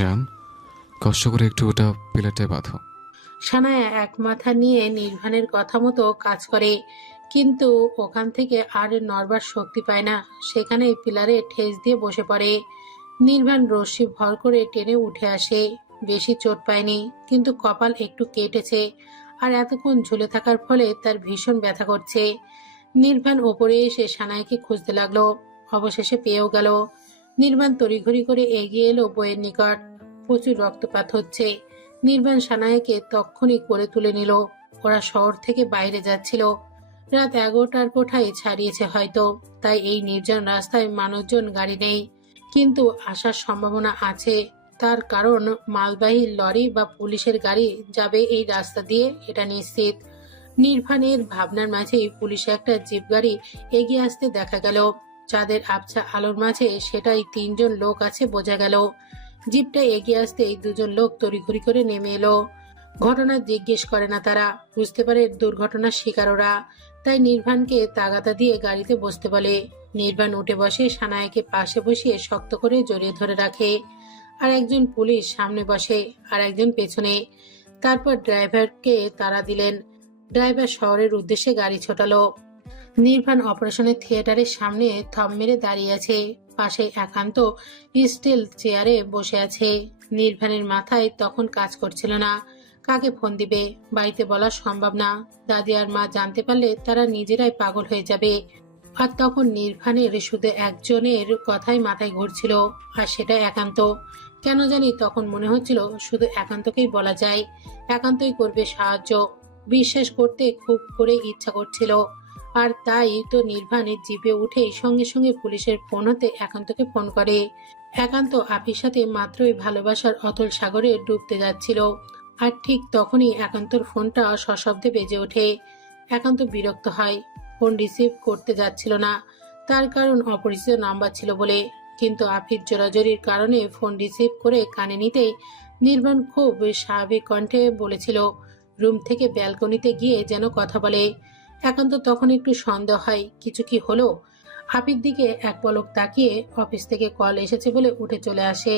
জান, কষ্ট করে একটু ওটা পিলারটায় বাঁধো। সানায়া এক মাথা নিয়ে নির্বাণের কথা মতো কাজ করে, কিন্তু ওখান থেকে আর নড়বার শক্তি পায় না। সেখানে পিলারে ঠেস দিয়ে বসে পড়ে। নির্বাণ রশ্মি ভর করে টেনে উঠে আসে। বেশি চোট পায়নি, কিন্তু কপাল একটু কেটেছে, আর এতক্ষণ ঝুলে থাকার ফলে তার ভীষণ ব্যথা করছে। নির্বাণ ওপরে এসে সানাইকে খুঁজতে লাগলো। অবশেষে পেয়েও গেল। নির্বাণ তড়িঘড়ি করে এগিয়ে এলো বইয়ের নিকট। প্রচুর রক্তপাত হচ্ছে। নির্বাণ সানাইকে তক্ষুনি করে তুলে নিল। ওরা শহর থেকে বাইরে যাচ্ছিল। রাত 11টার কোঠায় ছাড়িয়েছে হয়তো, তাই এই নির্জন রাস্তায় মানুষজন, গাড়ি নেই। কিন্তু আসার সম্ভাবনা আছে, তার কারণ মালবাহী লরি বা পুলিশের গাড়ি যাবে এই রাস্তা দিয়ে, এটা নিশ্চিত। নির্বাণের ভাবনার মাঝেই পুলিশে একটা জিপ গাড়ি এগিয়ে আসতে দেখা গেল। চাঁদের আবছা আলোর মাঝে সেটাই 3জন লোক আছে বোঝা গেল। জিপটা এগিয়ে আসতেই দুজন লোক তড়িঘড়ি করে নেমে এলো। ঘটনা জিজ্ঞেস করে না তারা, বুঝতে পারে দুর্ঘটনার শিকার ওরা। তাই নির্বাণকে তাগাদা দিয়ে গাড়িতে বসতে বলে। নির্বাণ উঠে বসে সানায়াকে পাশে বসিয়ে শক্ত করে জড়িয়ে ধরে রাখে। আর একজন পুলিশ সামনে বসে, আর একজন পেছনে। তারপর ড্রাইভারকে তাড়া দিলেন। ড্রাইভার শহরের উদ্দেশ্যে গাড়ি ছোটালো। নির্বাণ অপারেশনের থিয়েটারের সামনে থম মেরে দাঁড়িয়ে আছে। পাশে একান্ত স্টিল চেয়ারে বসে আছে। নির্বাণের মাথায় তখন কাজ করছিল না। কাকে ফোন দিবে? বাড়িতে বলা সম্ভব না। দাদি আর মা জানতে পারলে তারা নিজেরাই পাগল হয়ে যাবে। আর তখন নির্বাণের শুধু একজনের কথাই মাথায় ঘুরছিল, আর সেটা একান্ত। কেন জানি তখন মনে হচ্ছিল শুধু একান্তকেই বলা যায়, একান্তই করবে সাহায্য। বিশ্বাস করতে খুব করে ইচ্ছা করছিল। আর তাই তো নির্বাণের জিপে উঠেই সঙ্গে সঙ্গে পুলিশের ফোন হতে একান্তকে ফোন করে। একান্ত আপির সাথে মাত্রই ভালোবাসার অতল সাগরে ডুবতে যাচ্ছিল। আর ঠিক তখনই একান্তর ফোনটা সশব্দে বেজে ওঠে। একান্ত বিরক্ত হয়। ফোন রিসিভ করতে যাচ্ছিল না, তার কারণ অপরিচিত নাম্বার ছিল বলে। কিন্তু আফির জোরাজোরির কারণে ফোন রিসিভ করে কানে নিতেই নির্বাণ খুব স্বাভাবিক কণ্ঠে বলেছিল, রুম থেকে ব্যালকনিতে গিয়ে যেন কথা বলে। একান্ত তখন একটু সন্দেহ হয় কিছু কি হলো। আপির দিকে এক পলক তাকিয়ে অফিস থেকে কল এসেছে বলে উঠে চলে আসে।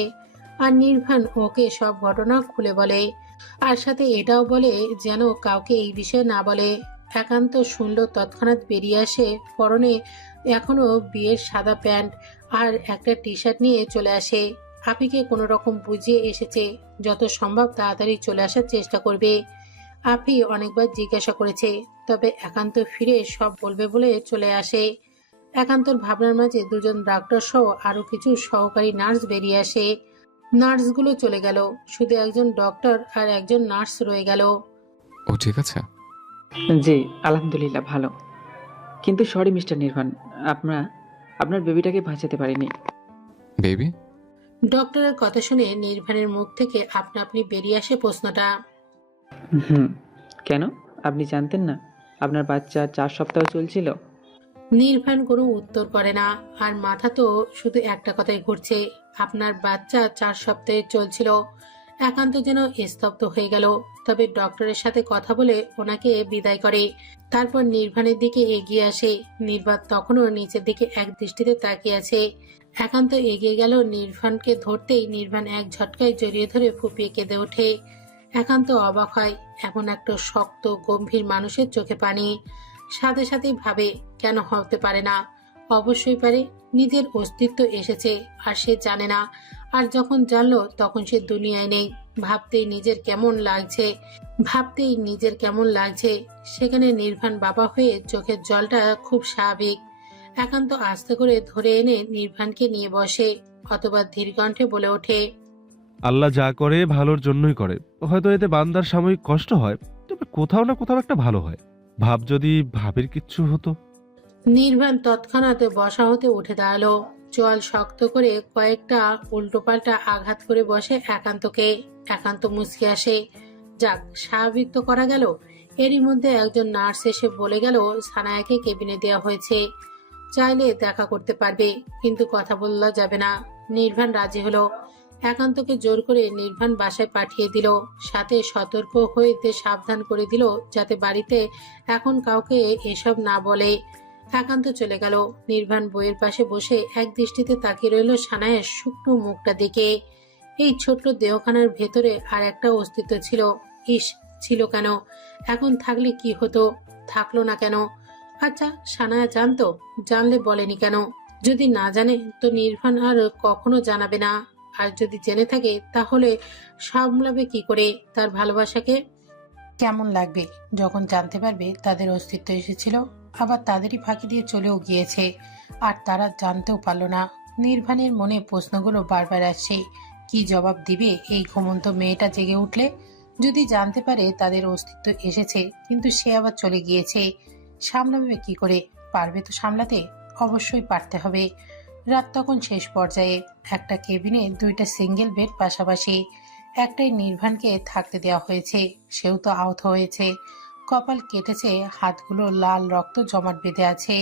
আর নির্বাণ ওকে সব ঘটনা খুলে বলে। আর সাথে এটাও বলে যেন কাউকে এই বিষয়ে না বলে। একান্ত শুনল, তৎক্ষণাৎ বেরিয়ে আসে। পরনে এখনো বিয়ের সাদা প্যান্ট আর একটা টি শার্ট নিয়ে চলে আসে। আপিকে কোনো রকম বুঝিয়ে এসেছে, যত সম্ভব তাড়াতাড়ি চলে আসার চেষ্টা করবে। আফি অনেকবার জিজ্ঞাসা করেছে, তবে একান্ত ফিরে সব বলবে বলে চলে আসে। একান্তর ভাবনার মাঝে দুজন ডাক্তার সহ আরো কিছু সহকারী নার্স বেরিয়ে আসে। নার্সগুলো চলে গেল, শুধু একজন ডক্টর আর একজন নার্স রয়ে গেল। ও ঠিক আছে? জি, আলহামদুলিল্লাহ ভালো। কিন্তু সরি মিস্টার নির্বাণ, আমরা আপনার বেবিটাকে বাঁচাতে পারিনি। বেবি? ডক্টরের কথা শুনে নির্বাণের মুখ থেকে আপনা আপনি বেরিয়ে আসে প্রশ্নটা। হুম, কেন? আপনি জানতেন না আপনার বাচ্চা 4 সপ্তাহ চলছিল? নির্বাণ কোনো উত্তর করে না। আর মাথা তো শুধু একটা কথাই ঘুরছে, আপনার বাচ্চা 4 সপ্তাহে চলছিল। একান্ত যেন স্তব্ধ হয়ে গেল। তবে ডক্টরের সাথে কথা বলে ওনাকে বিদায় করে। তারপর নির্বাণের দিকে এগিয়ে আসে। নির্বাণ তখনও নিচের দিকে এক দৃষ্টিতে তাকিয়ে আছে। একান্ত এগিয়ে গেল নির্বাণকে ধরতেই নির্বাণ এক ঝটকায় জড়িয়ে ধরে ফুপিয়ে কেঁদে ওঠে। একান্ত অবাক হয়, এমন একটা শক্ত গম্ভীর মানুষের চোখে পানি। সাথে সাথেই ভাবে, কেন হতে পারে না? অবশ্যই পারে। নিজের অস্তিত্ব এসেছে আর সে জানে না। আর যখন জানলো তখন সে দুনিয়ায় নেই। ভাবতেই নিজের কেমন লাগছে, ভাবতেই নিজের কেমন লাগছে। সেখানে নির্বাণ বাবা হয়ে চোখের জলটা খুব স্বাভাবিক। একান্ত আস্তে করে ধরে এনে নির্বাণকে নিয়ে বসে, অথবা ধীর কণ্ঠে বলে ওঠে, আল্লাহ যা করে ভালোর জন্যই করে। হয়তো এতে বান্দার সাময়িক কষ্ট হয়, তবে কোথাও না কোথাও একটা ভালো হয়। ভাব যদি ভাবির কিচ্ছু হতো। নির্বাণ তৎক্ষণাৎ বসা হতে উঠে দাঁড়ালো। চোয়াল শক্ত করে কয়েকটা উল্টোপাল্টা আঘাত করে বসে একান্তকে। একান্ত মুচকি আসে। যাক, স্বাভাবিক তো করা গেল। এরই মধ্যে একজন নার্স এসে বলে গেল সানায়াকে কেবিনে দেওয়া হয়েছে, চাইলে দেখা করতে পারবে, কিন্তু কথা বলা যাবে না। নির্বাণ রাজি হলো। একান্তকে জোর করে নির্বাণ বাসায় পাঠিয়ে দিল। সাথে সতর্ক হয়ে সাবধান করে দিল যাতে বাড়িতে এখন কাউকে এসব না বলে। একান্ত চলে গেল। নির্বাণ বইয়ের পাশে বসে এক দৃষ্টিতে তাকিয়ে রইল সানায়ের শুকনো মুখটা দিকে। এই ছোট্ট দেহখানার ভেতরে আর একটা অস্তিত্ব ছিল। ইস, ছিল কেন? এখন থাকলে কি হতো? থাকলো না কেন? আচ্ছা, সানায়া জানতো? জানলে বলেনি কেন? যদি না জানে তো নির্বাণ আর কখনো জানাবে না। আর যদি জেনে থাকে তাহলে সামলাবে কি করে তার ভালোবাসাকে? কেমন লাগবে যখন জানতে পারবে তাদের অস্তিত্ব এসেছিল, আবার তাদেরই ফাঁকি দিয়ে চলেও গিয়েছে, আর তারা জানতেও পারল না। নির্বাণের মনে প্রশ্নগুলো বারবার আসছে। কি জবাব দিবে এই ঘুমন্ত মেয়েটা জেগে উঠলে? যদি জানতে পারে তাদের অস্তিত্ব এসেছে কিন্তু সে আবার চলে গিয়েছে, সামলাবে কি করে? পারবে তো সামলাতে? অবশ্যই পারতে হবে। রাত তখন শেষ পর্যায়ে। একটা কেবিনে দুইটা সিঙ্গেল বেড পাশাপাশি। একটাই নির্বাণকে থাকতে দেওয়া হয়েছে। সেও তো আহত হয়েছে, কপাল কেটেছে, হাতগুলো লাল রক্ত জমাট বেঁধে আছে।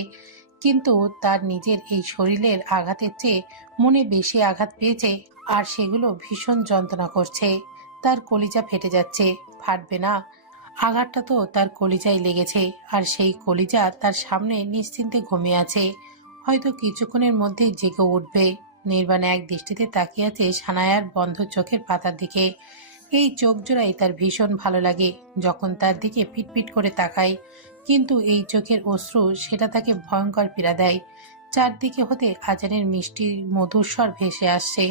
কিন্তু তার নিজের এই শরীরের আঘাতের চেয়ে মনে বেশি আঘাত পেয়েছে, আর সেগুলো ভীষণ যন্ত্রণা করছে। তার কলিজা ফেটে যাচ্ছে। ফাটবে না? আঘাতটা তো তার কলিজায় লেগেছে, আর সেই কলিজা তার সামনে নিশ্চিন্তে ঘুমিয়ে আছে। হয়তো কিছুক্ষণের মধ্যেই জেগে উঠবে। নির্বাণ এক দৃষ্টিতে তাকিয়ে আছে সানায়ার বন্ধ চোখের পাতার দিকে। এই চোখ জোড়াই তার ভীষণ ভালো লাগে যখন তার দিকে পিটপিট করে তাকায়। কিন্তু এই চোখের অশ্রু সেটা তাকে ভয়ঙ্কর পীড়া দেয়। চারদিকে হতে আজানের মিষ্টি মধুর স্বর ভেসে আসছে।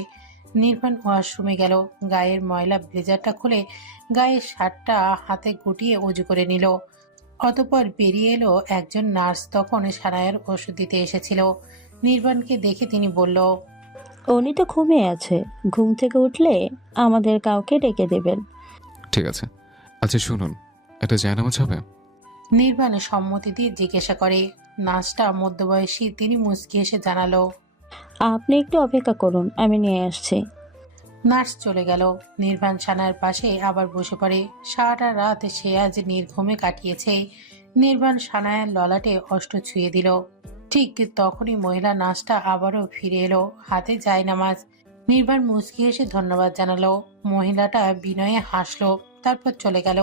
নির্বাণ ওয়াশরুমে গেল। গায়ের ময়লা ব্লেজারটা খুলে গায়ের শার্টটা হাতে গুটিয়ে অজু করে নিল। অতঃপর বেরিয়ে এলো একজন নার্স। তখন সানায়ার ওষুধ দিতে এসেছিল। নির্বাণকে দেখে তিনি বলল, উনি তো ঘুমিয়ে আছে, ঘুম থেকে উঠলে আমাদের কাউকে ডেকে দেবেন। ঠিক আছে। আচ্ছা শুনুন, এটা জায়নামাজ হবে? নির্বাণ সম্মতি দিয়ে জিজ্ঞাসা করে। নার্সটা মধ্যবয়সী, তিনি মুচকি এসে জানালো। আপনি একটু অপেক্ষা করুন, আমি নিয়ে আসছি। নার্স চলে গেল। নির্বাণ সানার পাশে আবার বসে পড়ে। সারাটা রাত সে আজ নির্ঘুমে কাটিয়েছে। নির্বাণ সানায়ার ললাটে অষ্ট ছুঁয়ে দিল। ঠিক তখনই মহিলা নার্সটা আবারও ফিরে এলো, হাতে জায়নামাজ। নির্বাণ মুচকি এসে ধন্যবাদ জানালো। মহিলাটা বিনয়ে হাসলো, তারপর চলে গেল।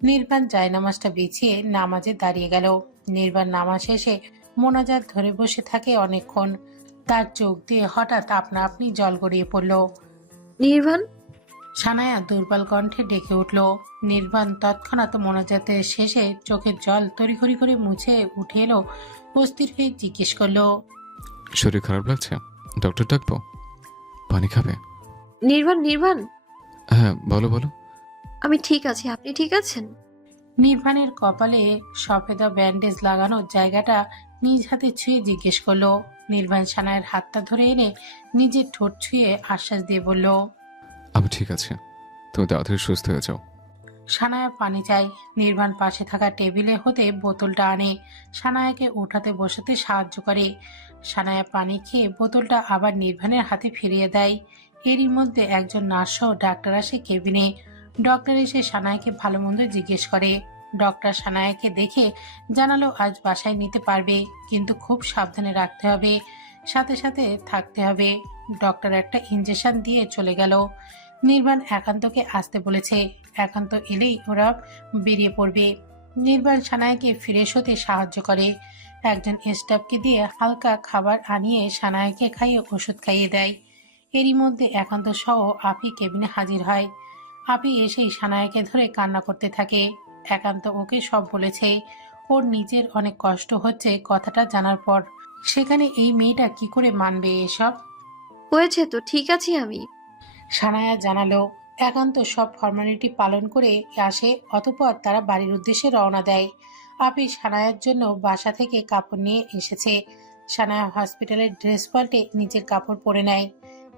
নির্বাণ জায়নামাজটা বিছিয়ে নামাজে দাঁড়িয়ে গেল। নির্বাণ নামাজ শেষে মোনাজাত ধরে বসে থাকে অনেকক্ষণ। তার চোখ দিয়ে হঠাৎ আপনা আপনি জল গড়িয়ে পড়ল। নির্বাণ, সানায়া দুর্বল কণ্ঠে ডেকে উঠল। নির্বাণ তৎক্ষণাৎ মোনাজাতের শেষে চোখের জল তড়িঘড়ি করে মুছে উঠে এলো। অস্থির হয়ে জিজ্ঞেস করলো, শরীর খারাপ লাগছে? ডক্টর ডাকবো? পানি খাবে? নির্বাণ, নির্বাণ, হ্যাঁ বলো বলো। আমি ঠিক আছি। আপনি ঠিক আছেন? নির্বাণের কপালে সফেদা ব্যান্ডেজ লাগানো জায়গাটা নিজ হাতে ছুঁয়ে জিজ্ঞেস করলো। নির্বাণ সানায়ের হাতটা ধরে এনে নিজের ঠোঁট ছুঁয়ে আশ্বাস দিয়ে বলল, আমি ঠিক আছে, তুমি তাড়াতাড়ি সুস্থ হয়ে যাও। সানায়া পানি চাই। নির্বাণ পাশে থাকা টেবিলে হতে বোতলটা আনে, সানায়াকে উঠাতে বসাতে সাহায্য করে। সানায়া পানি খেয়ে বোতলটা আবার নির্বাণের হাতে ফিরিয়ে দেয়। এরই মধ্যে একজন নার্স ও ডাক্তার আসে কেবিনে। ডক্টর এসে সানায়াকে ভালো মন্দ জিজ্ঞেস করে। ডক্টর সানায়াকে দেখে জানালো আজ বাসায় নিতে পারবে, কিন্তু খুব সাবধানে রাখতে হবে, সাথে সাথে থাকতে হবে। ডক্টর একটা ইনজেকশন দিয়ে চলে গেল। নির্বাণ একান্তকে আসতে বলেছে। একান্ত এলেই ওরা বেরিয়ে পড়বে। নির্বাণ সানায়াকে ফ্রেশ হতে সাহায্য করে। একজন স্টাফকে দিয়ে হালকা খাবার আনিয়ে সানায়াকে খাইয়ে ওষুধ খাইয়ে দেয়। এরই মধ্যে একান্ত সহ আপি কেবিনে হাজির হয়। আপি এসেই সানায়াকে ধরে কান্না করতে থাকে। একান্ত ওকে সব বলেছে। ওর নিজের অনেক কষ্ট হচ্ছে কথাটা জানার পর। সেখানে এই মেয়েটা কি করে মানবে এসব? হয়েছে তো, ঠিক আছি আমি। সানায়া জানালো। একান্ত সব ফর্মালিটি পালন করে আসে, অতঃপর তারা বাড়ির উদ্দেশ্যে রওনা দেয়। আপি সানায়ার জন্য বাসা থেকে কাপড় নিয়ে এসেছে। সানায়া হসপিটালের ড্রেস পাল্টে নিজের কাপড় পরে নেয়।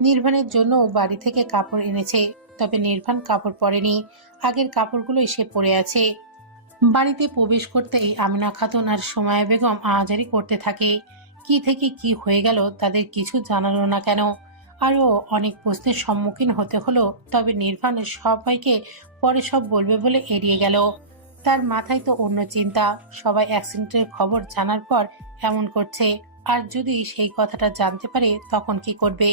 নির্বাণের জন্য বাড়ি থেকে কাপড় এনেছে, তবে নির্বাণ কাপড় পরেনি। আগের কাপড়গুলোই সে পরে আছে। বাড়িতে প্রবেশ করতেই আমিনা খাতুন আর সুমায়া বেগম আহাজারি করতে থাকে। কি থেকে কি হয়ে গেল তাদের কিছু জানালো না কেন? আরও অনেক প্রশ্নের সম্মুখীন হতে হলো। তবে নির্বাণ সবাইকে পরে সব বলবে বলে এড়িয়ে গেল। তার মাথায় তো অন্য চিন্তা। সবাই অ্যাক্সিডেন্টের খবর জানার পর এমন করছে, আর যদি সেই কথাটা জানতে পারে তখন কি করবে?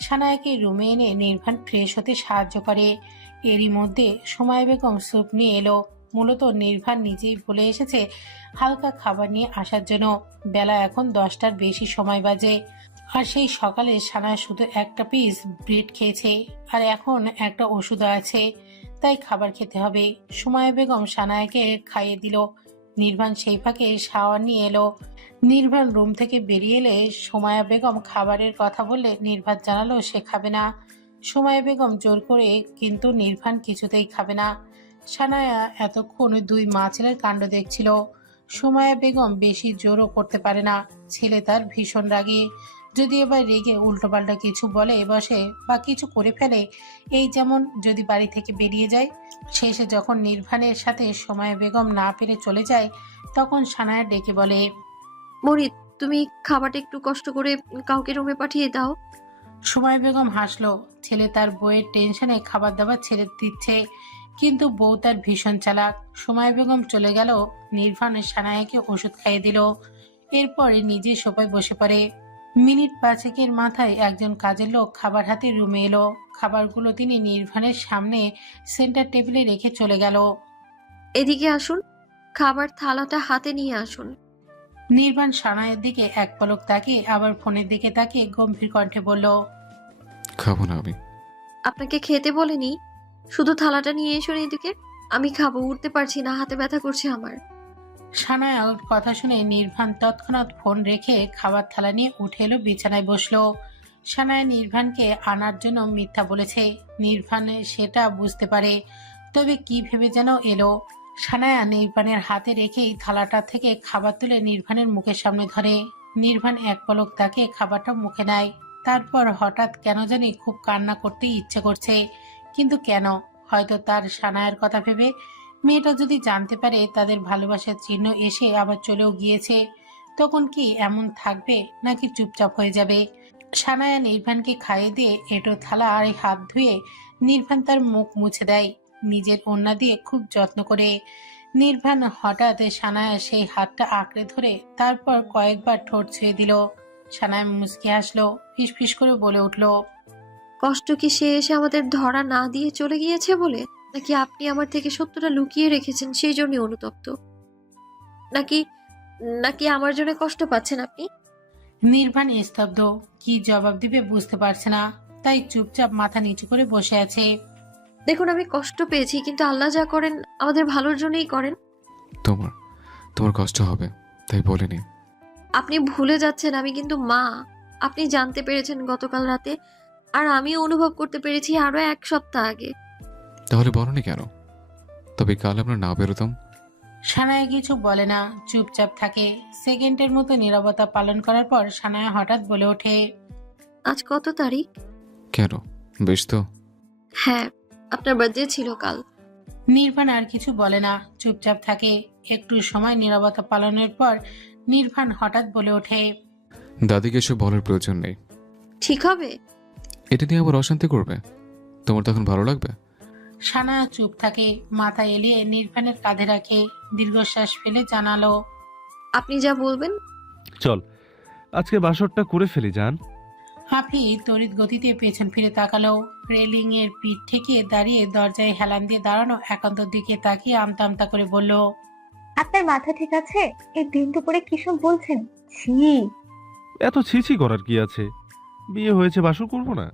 সানায়াকে রুমে এনে নির্বাণ ফ্রেশ হতে সাহায্য করে। এরই মধ্যে সুমায়া বেগম স্যুপ নিয়ে এলো। মূলত নির্বাণ নিজেই বলে এসেছে হালকা খাবার নিয়ে আসার জন্য। বেলা এখন 10টার বেশি সময় বাজে। আর সেই সকালে সানায়া শুধু একটা পিস ব্রেড খেয়েছে, আর এখন একটা ওষুধ আছে, তাই খাবার খেতে হবে। সুমাইয়া বেগম সানায়াকে খাইয়ে দিল। নির্বাণ সেই ফাঁকে শাওয়ার নিয়ে এলো। নির্বাণ রুম থেকে বেরিয়ে এলে সুমাইয়া বেগম খাবারের কথা বললে নির্বাণ জানালো সে খাবে না। সুমাইয়া বেগম জোর করে, কিন্তু নির্বাণ কিছুতেই খাবে না। সানায়া এতক্ষণ দুই মা ছেলের কাণ্ড দেখছিল। সুমাইয়া বেগম বেশি জোরও করতে পারে না, ছেলে তার ভীষণ রাগী। যদি এবার রেগে উল্টোপাল্টা কিছু বলে বসে বা কিছু করে ফেলে, এই যেমন যদি বাড়ি থেকে বেরিয়ে যায়। শেষে যখন নির্বাণের সাথে সুমাইয়া বেগম না পেরে চলে যায়, তখন সানায়া ডেকে বলে, মরি, তুমি খাবারটা একটু কষ্ট করে কাউকে রুমে পাঠিয়ে দাও। সুমাইয়া বেগম হাসলো। ছেলে তার বউয়ের টেনশনে খাবার দাবার ছেড়ে দিচ্ছে, কিন্তু বউ তার ভীষণ চালাক। সুমাইয়া বেগম চলে গেল। নির্বাণ সানায়াকে ওষুধ খাইয়ে দিল। এরপরে নিজে সোফায় বসে পড়ে। মিনিট পাঁচেকের মাথায় একজন কাজের লোক খাবার হাতে রুমে এলো। খাবারগুলো তিনি নির্বাণের সামনে সেন্টার টেবিলে রেখে চলে গেল। এদিকে আসুন, খাবার থালাটা হাতে নিয়ে আসুন। নির্বাণ সানায়ের দিকে এক পলক তাকিয়ে আবার ফোনের দিকে তাকিয়ে গম্ভীর কণ্ঠে বলল, খাবো না আমি। আপনাকে খেতে বলিনি, শুধু থালাটা নিয়ে এসুন এদিকে। আমি খাবো, উঠতে পারছি না, হাতে ব্যথা করছে আমার। সানায়ার কথা শুনে নির্বাণ তৎক্ষণাৎ ফোন রেখে খাবার থালা নিয়ে উঠে এলো, বিছানায় বসলো। সানায়া নির্বাণকে আনার জন্য মিথ্যা বলেছে। নির্বাণ সেটা বুঝতে পারে, তবে কি ভেবে যেন এলো। সানায়া নির্বাণের হাতে রেখেই থালাটা থেকে খাবার তুলে নির্বাণের মুখের সামনে ধরে। নির্বাণ এক পলক তাকে খাবারটা মুখে নেয়। তারপর হঠাৎ কেন জানি খুব কান্না করতে ইচ্ছে করছে, কিন্তু কেন? হয়তো তার সানায়ার কথা ভেবে। মেয়েটা যদি জানতে পারে তাদের ভালোবাসার চিহ্ন এসে আবার চলেও গিয়েছে, তখন কি এমন থাকবে নাকি চুপচাপ হয়ে যাবে? সানায়া নির্বাণকে খাইয়ে দিয়ে এঁটো থালা আর হাত ধুয়ে নির্বাণ তার মুখ মুছে দেয় নিজের ওড়না দিয়ে খুব যত্ন করে। নির্বাণ হঠাৎ সানায়া সেই হাতটা আঁকড়ে ধরে তারপর কয়েকবার ঠোঁট ছুঁয়ে দিল। সানায়া মুচকি হাসলো, ফিসফিস করে বলে উঠল, কষ্ট কি সে এসে আমাদের ধরা না দিয়ে চলে গিয়েছে বলে, নাকি আপনি আমার থেকে সত্যটা লুকিয়ে রেখেছেন সেই জন্য অনুতপ্ত, নাকি নাকি আমার জন্য কষ্ট পাচ্ছেন আপনি? নির্বাণ স্তব্ধ, কি জবাব দিবে বুঝতে পারছে না, তাই চুপচাপ মাথা নিচু করে বসে আছে। দেখুন, আমি কষ্ট পেয়েছি, কিন্তু আল্লাহ যা করেন আমাদের ভালোর জন্যই করেন। তোমার তোমার কষ্ট হবে তাই বলিনি। আপনি ভুলে যাচ্ছেন আমি কিন্তু মা। আপনি জানতে পেরেছেন গতকাল রাতে, আর আমিও অনুভব করতে পেরেছি আরো 1 সপ্তাহ আগে। তাহলে বলনি কেন? তবে কাল আমরা না বেরোতাম। সানায়া কিছু বলে না, চুপচাপ থাকে। সেকেন্ডের মতো নীরবতা পালন করার পর সানায়া হঠাৎ বলে ওঠে, আজ কত তারিখ? কেন, বেশ তো। হ্যাঁ, আপনার বার্থডে ছিল কাল। নির্বাণ আর কিছু বলে না, চুপচাপ থাকে। একটু সময় নীরবতা পালনের পর নির্বাণ হঠাৎ বলে ওঠে, দাদিকে এসব বলার প্রয়োজন নেই। ঠিক হবে? এটা নিয়ে আবার অশান্তি করবে? তোমার তখন ভালো লাগবে? সানায়া চুপ থাকে, মাথা এলিয়ে নির্বাণের কাঁধে রাখে, দীর্ঘশ্বাস ফেলে জানালো, আপনি যা বলবেন। চল আজকে বাসরটা করে ফেলি জান। হাফি তড়িৎ গতিতে পেছন ফিরে তাকালো। রেলিং এর পিঠ থেকে দাঁড়িয়ে দরজায় হেলান দিয়ে দাঁড়ানো একান্তর দিকে তাকিয়ে আমতা আমতা করে বলল, আপনার মাথা ঠিক আছে? এই দিন দুপুরে কি সব বলছেন? ছি। এত ছিছি করার কি আছে? বিয়ে হয়েছে, বাসর করবো না?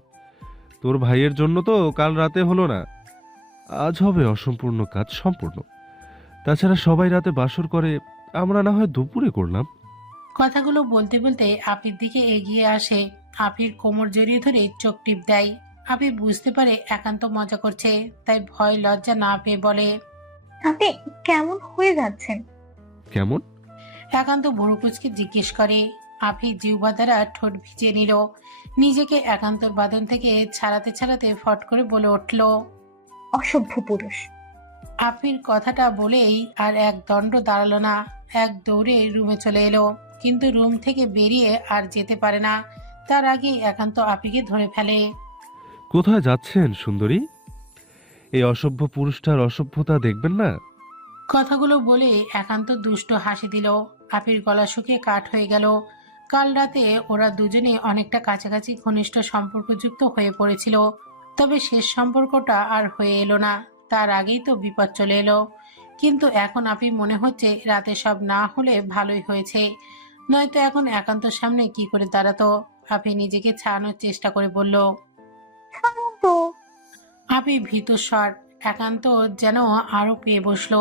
তোর ভাইয়ের জন্য তো কাল রাতে হলো না, আজ হবে অসম্পূর্ণ কাজ সম্পূর্ণ। তাছাড়া সবাই রাতে বাসর করে, আমরা না হয় দুপুরে করলাম। কথাগুলো বলতে বলতে আপির দিকে এগিয়ে আসে। আপির কোমর জড়িয়ে ধরে চোখ টিপ দেয়। আপি বুঝতে পারে একান্ত মজা করছে, তাই ভয় লজ্জা না পেয়ে বলে, আপনি কেমন হয়ে যাচ্ছেন? কেমন? একান্ত ভুরুকুচকে জিজ্ঞেস করে। আফি জিহ্বা দ্বারা ঠোঁট ভিজিয়ে নিল। নিজেকে একান্তর বাঁধন থেকে ছাড়াতে ছাড়াতে ফট করে বলে উঠল, অসভ্য পুরুষ। আফির কথাটা বলেই আর এক দণ্ড দাঁড়ালো না, এক দৌড়ে রুমে চলে এলো। কিন্তু রুম থেকে বেরিয়ে আর যেতে পারে না, তার আগে একান্ত আপিকে ধরে ফেলে। কোথায় যাচ্ছেন সুন্দরী? এই অসভ্য পুরুষটার অসভ্যতা দেখবেন না? কথাগুলো বলে একান্ত দুষ্ট হাসি দিল। আপির গলা শুকিয়ে কাঠ হয়ে গেল। কাল রাতে ওরা দুজনে অনেকটা কাছাকাছি ঘনিষ্ঠ সম্পর্কযুক্ত হয়ে পড়েছিল, তবে শেষ সম্পর্কটা আর হয়ে এলো না। তার আগেই তো বিপদ চলে এলো। কিন্তু এখন আপি মনে হচ্ছে রাতে সব না হলে ভালোই হয়েছে, নয়তো এখন একান্ত সামনে কি করে দাঁড়াতো। আপি নিজেকে ছাড়ানোর চেষ্টা করে বলল। ছাড়ুন তো। আপি ভীত স্বর একান্ত যেন আরো পেয়ে বসলো।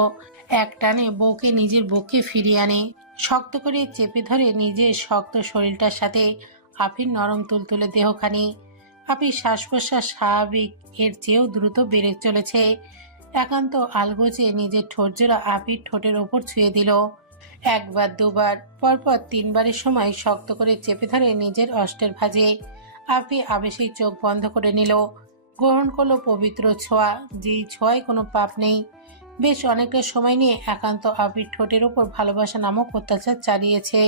এক টানে বউকে নিজের বুকে ফিরিয়ে আনে, শক্ত করে চেপে ধরে নিজের শক্ত শরীরটার সাথে আপির নরম তুলতুলে দেহখানি। আপির শ্বাস প্রশ্বাস স্বাভাবিক এর চেয়েও দ্রুত বেড়ে চলেছে। একান্ত আলগোজে নিজের ঠোঁটজোড়া আপির ঠোঁটের ওপর ছুঁয়ে দিল। একবার দুবার পরপর তিনবারের সময় শক্ত করে চেপে ধরে নিজের অষ্টের ভাঁজে। আপি আবেশেই চোখ বন্ধ করে নিল, গ্রহণ করলো পবিত্র ছোঁয়া, যেই ছোঁয়ায় কোনো পাপ নেই। বেশ অনেকটা সময় নিয়ে একান্ত আপির ঠোঁটের ওপর ভালোবাসা নামক অত্যাচার চালিয়েছে।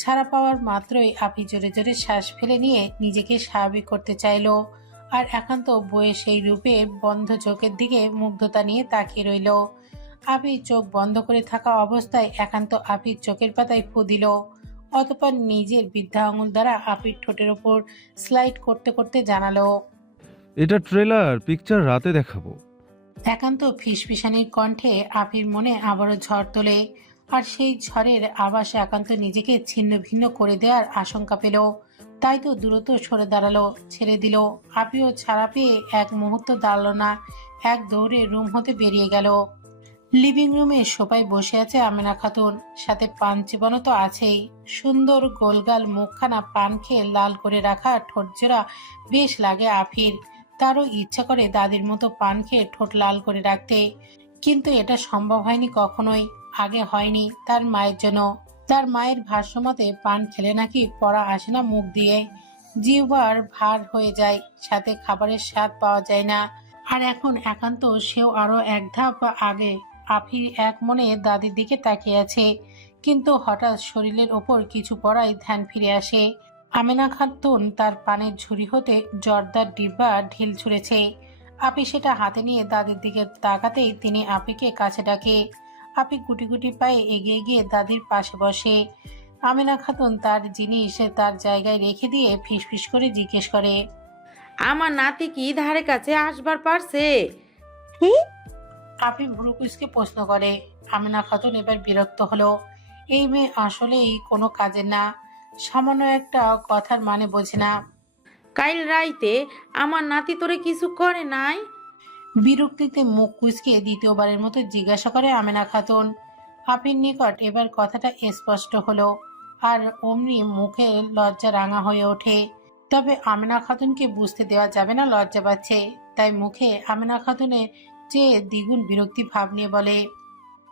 ছাড়া পাওয়ার মাত্রই আপি জোরে জোরে শ্বাস ফেলে নিয়ে নিজেকে স্বাভাবিক করতে চাইলো। আর একান্ত বইয়ে সেই রূপে বন্ধ চোখের দিকে মুগ্ধতা নিয়ে তাকিয়ে রইল। আপি চোখ বন্ধ করে থাকা অবস্থায় একান্ত আপির চোখের পাতায় ফু দিল, অতঃপর নিজের বৃদ্ধা আঙুল দ্বারা আপির ঠোঁটের ওপর স্লাইড করতে করতে জানালো। এটা ট্রেলার, পিকচার রাতে দেখাবো। একান্ত ফিসফিসানির কণ্ঠে আপির মনে আবারও ঝড় তোলে, আর সেই ঝড়ের আভাসে একান্ত নিজেকে ছিন্ন ভিন্ন করে দেওয়ার আশঙ্কা পেল। তাই তো দ্রুত সরে দাঁড়ালো, ছেড়ে দিল। আপিও ছাড়া পেয়ে এক মুহূর্ত দাঁড়ালো না, এক দৌড়ে রুম হতে বেরিয়ে গেল। লিভিং রুমে সোফায় বসে আছে আমেনা খাতুন, সাথে পান চিবানো তো আছেই। সুন্দর গোলগাল মুখখানা পান খেয়ে লাল করে রাখা ঠোঁটজোড়া বেশ লাগে আফির। তারও ইচ্ছা করে দাদির মতো পান খেয়ে ঠোঁট লাল করে রাখতে, কিন্তু এটা সম্ভব হয়নি কখনোই, আগে হয়নি তার মায়ের জন্য। তার মায়ের ভাষ্যমতে পান খেলে নাকি পড়া আসে না মুখ দিয়ে, জিহ্বার ভার হয়ে যায়, সাথে খাবারের স্বাদ পাওয়া যায় না। আর এখন একান্ত সেও আরো এক ধাপ আগে। আফির এক মনে দাদির দিকে তাকিয়ে আছে, কিন্তু হঠাৎ শরীরের ওপর কিছু পড়ায় ধ্যান ফিরে আসে। আমেনা খাতুন তার পানের ঝুড়ি হতে জর্দার ডিব্বা ঢিল ছুঁড়েছে। আপি সেটা হাতে নিয়ে দাদির দিকে তাকাতেই তিনি আপিকে কাছে ডাকে। আপি গুটি গুটি পায়ে এগিয়ে গিয়ে দাদির পাশে বসে। আমেনা খাতুন তার জিনিস তার জায়গায় রেখে দিয়ে ফিসফিস করে জিজ্ঞেস করে, আমার নাতি কি ধারে কাছে আসবার পারছে? কি? আপি ভ্রুকুচকে প্রশ্ন করে। আমেনা খাতুন এবার বিরক্ত হলো। এই মেয়ে আসলেই কোনো কাজের না, সামান্য একটা কথার মানে বোঝে না। কাইল রাইতে আমার নাতি তোরে কিছু করে নাই? বিরক্তিতে মুখ কুচকে দ্বিতীয়বারের মতো জিজ্ঞাসা করে আমেনা খাতুন। আপির নিকট এবার কথাটা স্পষ্ট হলো, আর অমনি মুখে লজ্জা রাঙা হয়ে ওঠে। তবে আমেনা খাতুনকে বুঝতে দেওয়া যাবে না লজ্জা পাচ্ছে, তাই মুখে আমেনা খাতুনের চেয়ে দ্বিগুণ বিরক্তি ভাব নিয়ে বলে,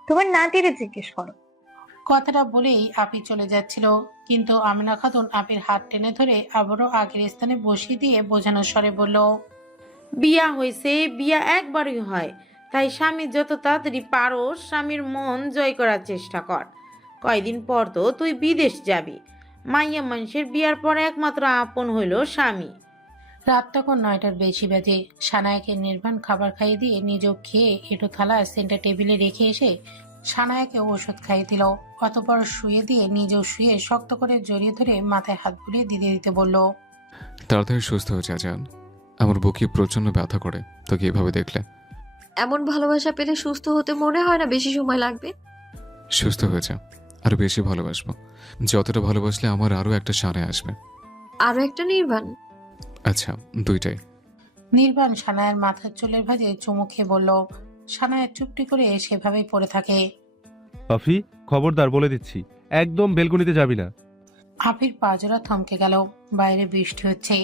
তোমার নাতিরে জিজ্ঞেস করো। কথাটা বলেই আপি চলে যাচ্ছিল, কিন্তু আমেনা খাতুন আপির হাত টেনে ধরে আবারও আগের স্থানে বসিয়ে দিয়ে বোঝানোর স্বরে বলল, বিয়া হয়েছে, বিয়া একবারই হয়, তাই স্বামী যত তাড়াতাড়ি পারো স্বামীর মন জয় করার চেষ্টা কর। কয়দিন পর তো তুই বিদেশ যাবি। মাইয়া মানুষের বিয়ার পর একমাত্র আপন হইল স্বামী। রাত তখন 9টার বেশি বাজে। সানায়াকে নির্বাণ খাবার খাইয়ে দিয়ে নিজেও খেয়ে এটো থালা সেন্টার টেবিলে রেখে এসে সানায়াকে ওষুধ খাইয়ে দিল, অতপর শুয়ে দিয়ে নিজেও শুয়ে শক্ত করে জড়িয়ে ধরে মাথায় হাত বুলিয়ে দিতে দিতে বলল, তাড়াতাড়ি সুস্থ হয়ে যা যান, আমার বুকে প্রচন্ড ব্যথা করে, তোকে এভাবে দেখলে। এমন ভালোবাসা পেলে সুস্থ হতে মনে হয় না বেশি সময় লাগবে। সুস্থ হয়ে যা, আরো বেশি ভালোবাসবো। যতটা ভালোবাসলে আমার আরো একটা সানে আসবে। আরো একটা নির্বাণ? আচ্ছা, দুইটাই। নির্বাণ সানায়ার মাথার চুলের ভাঁজে চুমু খেয়ে বলল। সানায়া চুপটি করে সেভাবেই পড়ে থাকে। আফি, খবরদার বলে দিচ্ছি, একদম বেলকনিতে যাবি না। আপির পাজরা থমকে গেল। বাইরে বৃষ্টি হচ্ছে,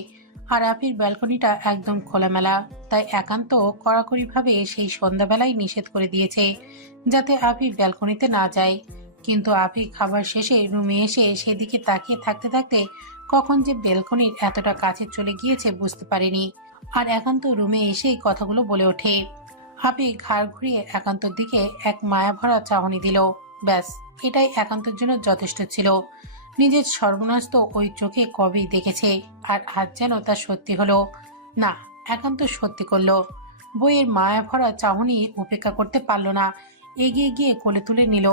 আর আপির ব্যালকনিটা একদম খোলামেলা, তাই একান্ত কড়াকড়িভাবে সেই সন্ধ্যাবেলায় নিষেধ করে দিয়েছে যাতে আপি ব্যালকনিতে না যায়। কিন্তু আপি খাবার শেষে রুমে এসে সেদিকে তাকিয়ে থাকতে থাকতে কখন যে ব্যালকনির এতটা কাছে চলে গিয়েছে বুঝতে পারেনি, আর একান্ত রুমে এসেই কথাগুলো বলে ওঠে। আপি ঘাড় ঘুরিয়ে একান্তর দিকে এক মায়াভরা চাহনি দিল। ব্যাস, এটাই একান্তর জন্য যথেষ্ট ছিল। নিজের সর্বনাশ তো ওই চোখে কবেই দেখেছে, আর আজ যেন তা সত্যি হলো। না, একান্ত সত্যি করলো। বইয়ের মায়া ভরা চাহনি উপেক্ষা করতে পারল না, এগিয়ে গিয়ে কোলে তুলে নিল।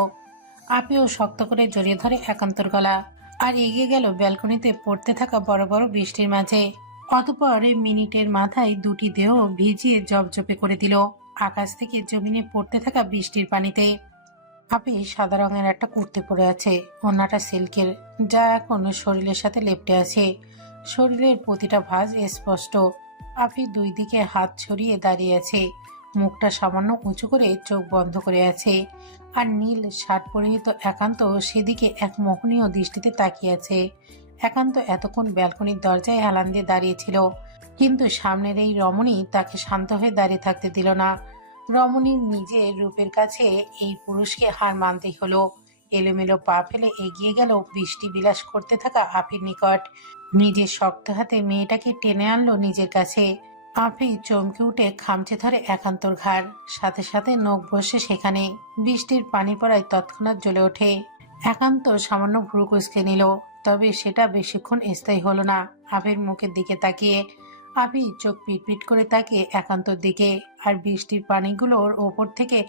আপিও শক্ত করে জড়িয়ে ধরে একান্তর গলা, আর এগিয়ে গেল ব্যালকনিতে পড়তে থাকা বড় বড় বৃষ্টির মাঝে। অতঃপর মিনিটের মাথায় দুটি দেহ ভিজিয়ে জপজপে করে দিল আকাশ থেকে জমিনে পড়তে থাকা বৃষ্টির পানিতে। আপি সাদা রঙের একটা কুর্তি পরে আছে, ওড়নাটা সিল্কের, যা এখন শরীরের সাথে লেপটে আছে। শরীরের প্রতিটা ভাঁজ স্পষ্ট। আফি দুই দিকে হাত ছড়িয়ে দাঁড়িয়ে আছে, মুখটা সামান্য উঁচু করে চোখ বন্ধ করে আছে। আর নীল শার্ট পরিহিত একান্ত সেদিকে এক মোহনীয় দৃষ্টিতে তাকিয়ে আছে। একান্ত এতক্ষণ ব্যালকনির দরজায় হেলান দিয়ে দাঁড়িয়েছিল, কিন্তু সামনের এই রমণী তাকে শান্ত হয়ে দাঁড়িয়ে থাকতে দিল না। রমণীর নিজের রূপের কাছে এই পুরুষকে হার মানতেই হলো। এলোমেলো পা ফেলে এগিয়ে গেল বৃষ্টি বিলাস করতে থাকা আফির নিকট। নিজের শক্ত হাতে মেয়েটাকে টেনে আনলো নিজের কাছে। আফি চমকে উঠে খামচে ধরে একান্তর ঘাড়, সাথে সাথে নখ বসে সেখানে। বৃষ্টির পানি পড়ায় তৎক্ষণাৎ জ্বলে ওঠে। একান্ত সামান্য ভ্রু কুঁচকে নিল, তবে সেটা বেশিক্ষণ স্থায়ী হলো না। আফির মুখের দিকে তাকিয়ে আফি চোখ পিটপিট করে তাকিয়ে একান্তর দিকে, আর বৃষ্টির পানিগুলোর ওপর থেকে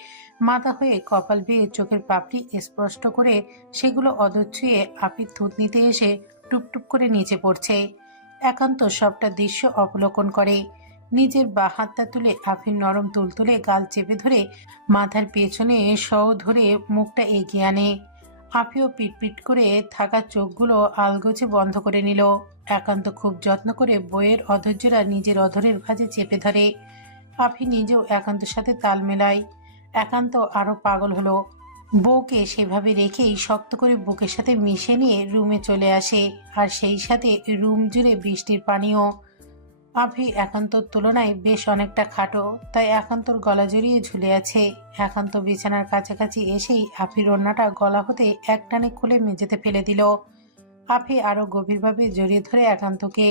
মাথা হয়ে কপাল বেয়ে চোখের পাপড়ি স্পষ্ট করে সেগুলো অধর ছুঁয়ে আফির থুতনিতে এসে টুপটুপ করে নিচে পড়ছে। একান্ত সবটা দৃশ্য অবলোকন করে। নিজের বাঁ হাতটা তুলে আফির নরম তুলতুলে গাল চেপে ধরে মাথার পেছনে সহ ধরে মুখটা এগিয়ে আনে। আফিও পিটপিট করে থাকা চোখগুলো আলগোছে বন্ধ করে নিল। একান্ত খুব যত্ন করে বইয়ের অধৈর্যরা নিজের অধরের ভাঁজে চেপে ধরে। আফি নিজেও একান্তের সাথে তাল মেলায়। একান্ত আরো পাগল হলো। বউকে সেভাবে রেখেই শক্ত করে বুকের সাথে মিশে নিয়ে রুমে চলে আসে, আর সেই সাথে রুম জুড়ে বৃষ্টির পানিও। আফি একান্তর তুলনায় বেশ অনেকটা খাটো, তাই একান্তর গলা জড়িয়ে ঝুলে আছে। একান্ত বিছানার কাছাকাছি এসেই আফির ওড়নাটা গলা হতে একটানে খুলে মেঝেতে ফেলে দিল। আফি আরো গভীরভাবে জড়িয়ে ধরে একান্তকে,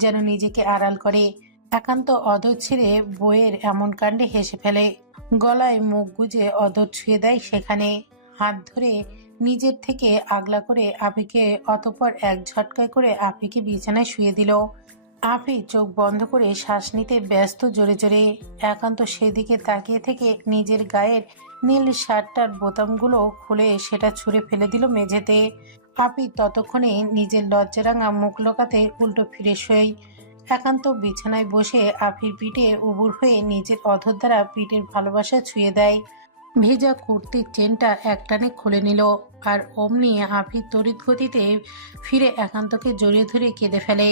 যেন নিজেকে আড়াল করে। একান্ত অধর ছেড়ে বইয়ের এমন কাণ্ডে হেসে ফেলে, গলায় মুখ গুজে অধর ছুঁয়ে দেয় সেখানে। হাত ধরে নিজের থেকে আগলা করে আফিকে, অতঃপর এক ঝটকায় করে আফিকে বিছানায় শুয়ে দিল। আফি চোখ বন্ধ করে শ্বাস নিতে ব্যস্ত জোরে জোরে। একান্ত সেদিকে তাকিয়ে থেকে নিজের গায়ের নীল শার্টটার বোতামগুলো খুলে সেটা ছুঁড়ে ফেলে দিল মেঝেতে। আফি ততক্ষণে নিজের লজ্জারাঙা মুখ লোকাতে উল্টো ফিরে শোয়। একান্ত বিছানায় বসে আফির পিঠে উবুর হয়ে নিজের অধর দ্বারা পিঠের ভালোবাসা ছুঁয়ে দেয়। ভেজা কুর্তির চেনটা একটানে খুলে নিল, আর অমনি আফির তড়িৎ গতিতে ফিরে একান্তকে জড়িয়ে ধরে কেঁদে ফেলে।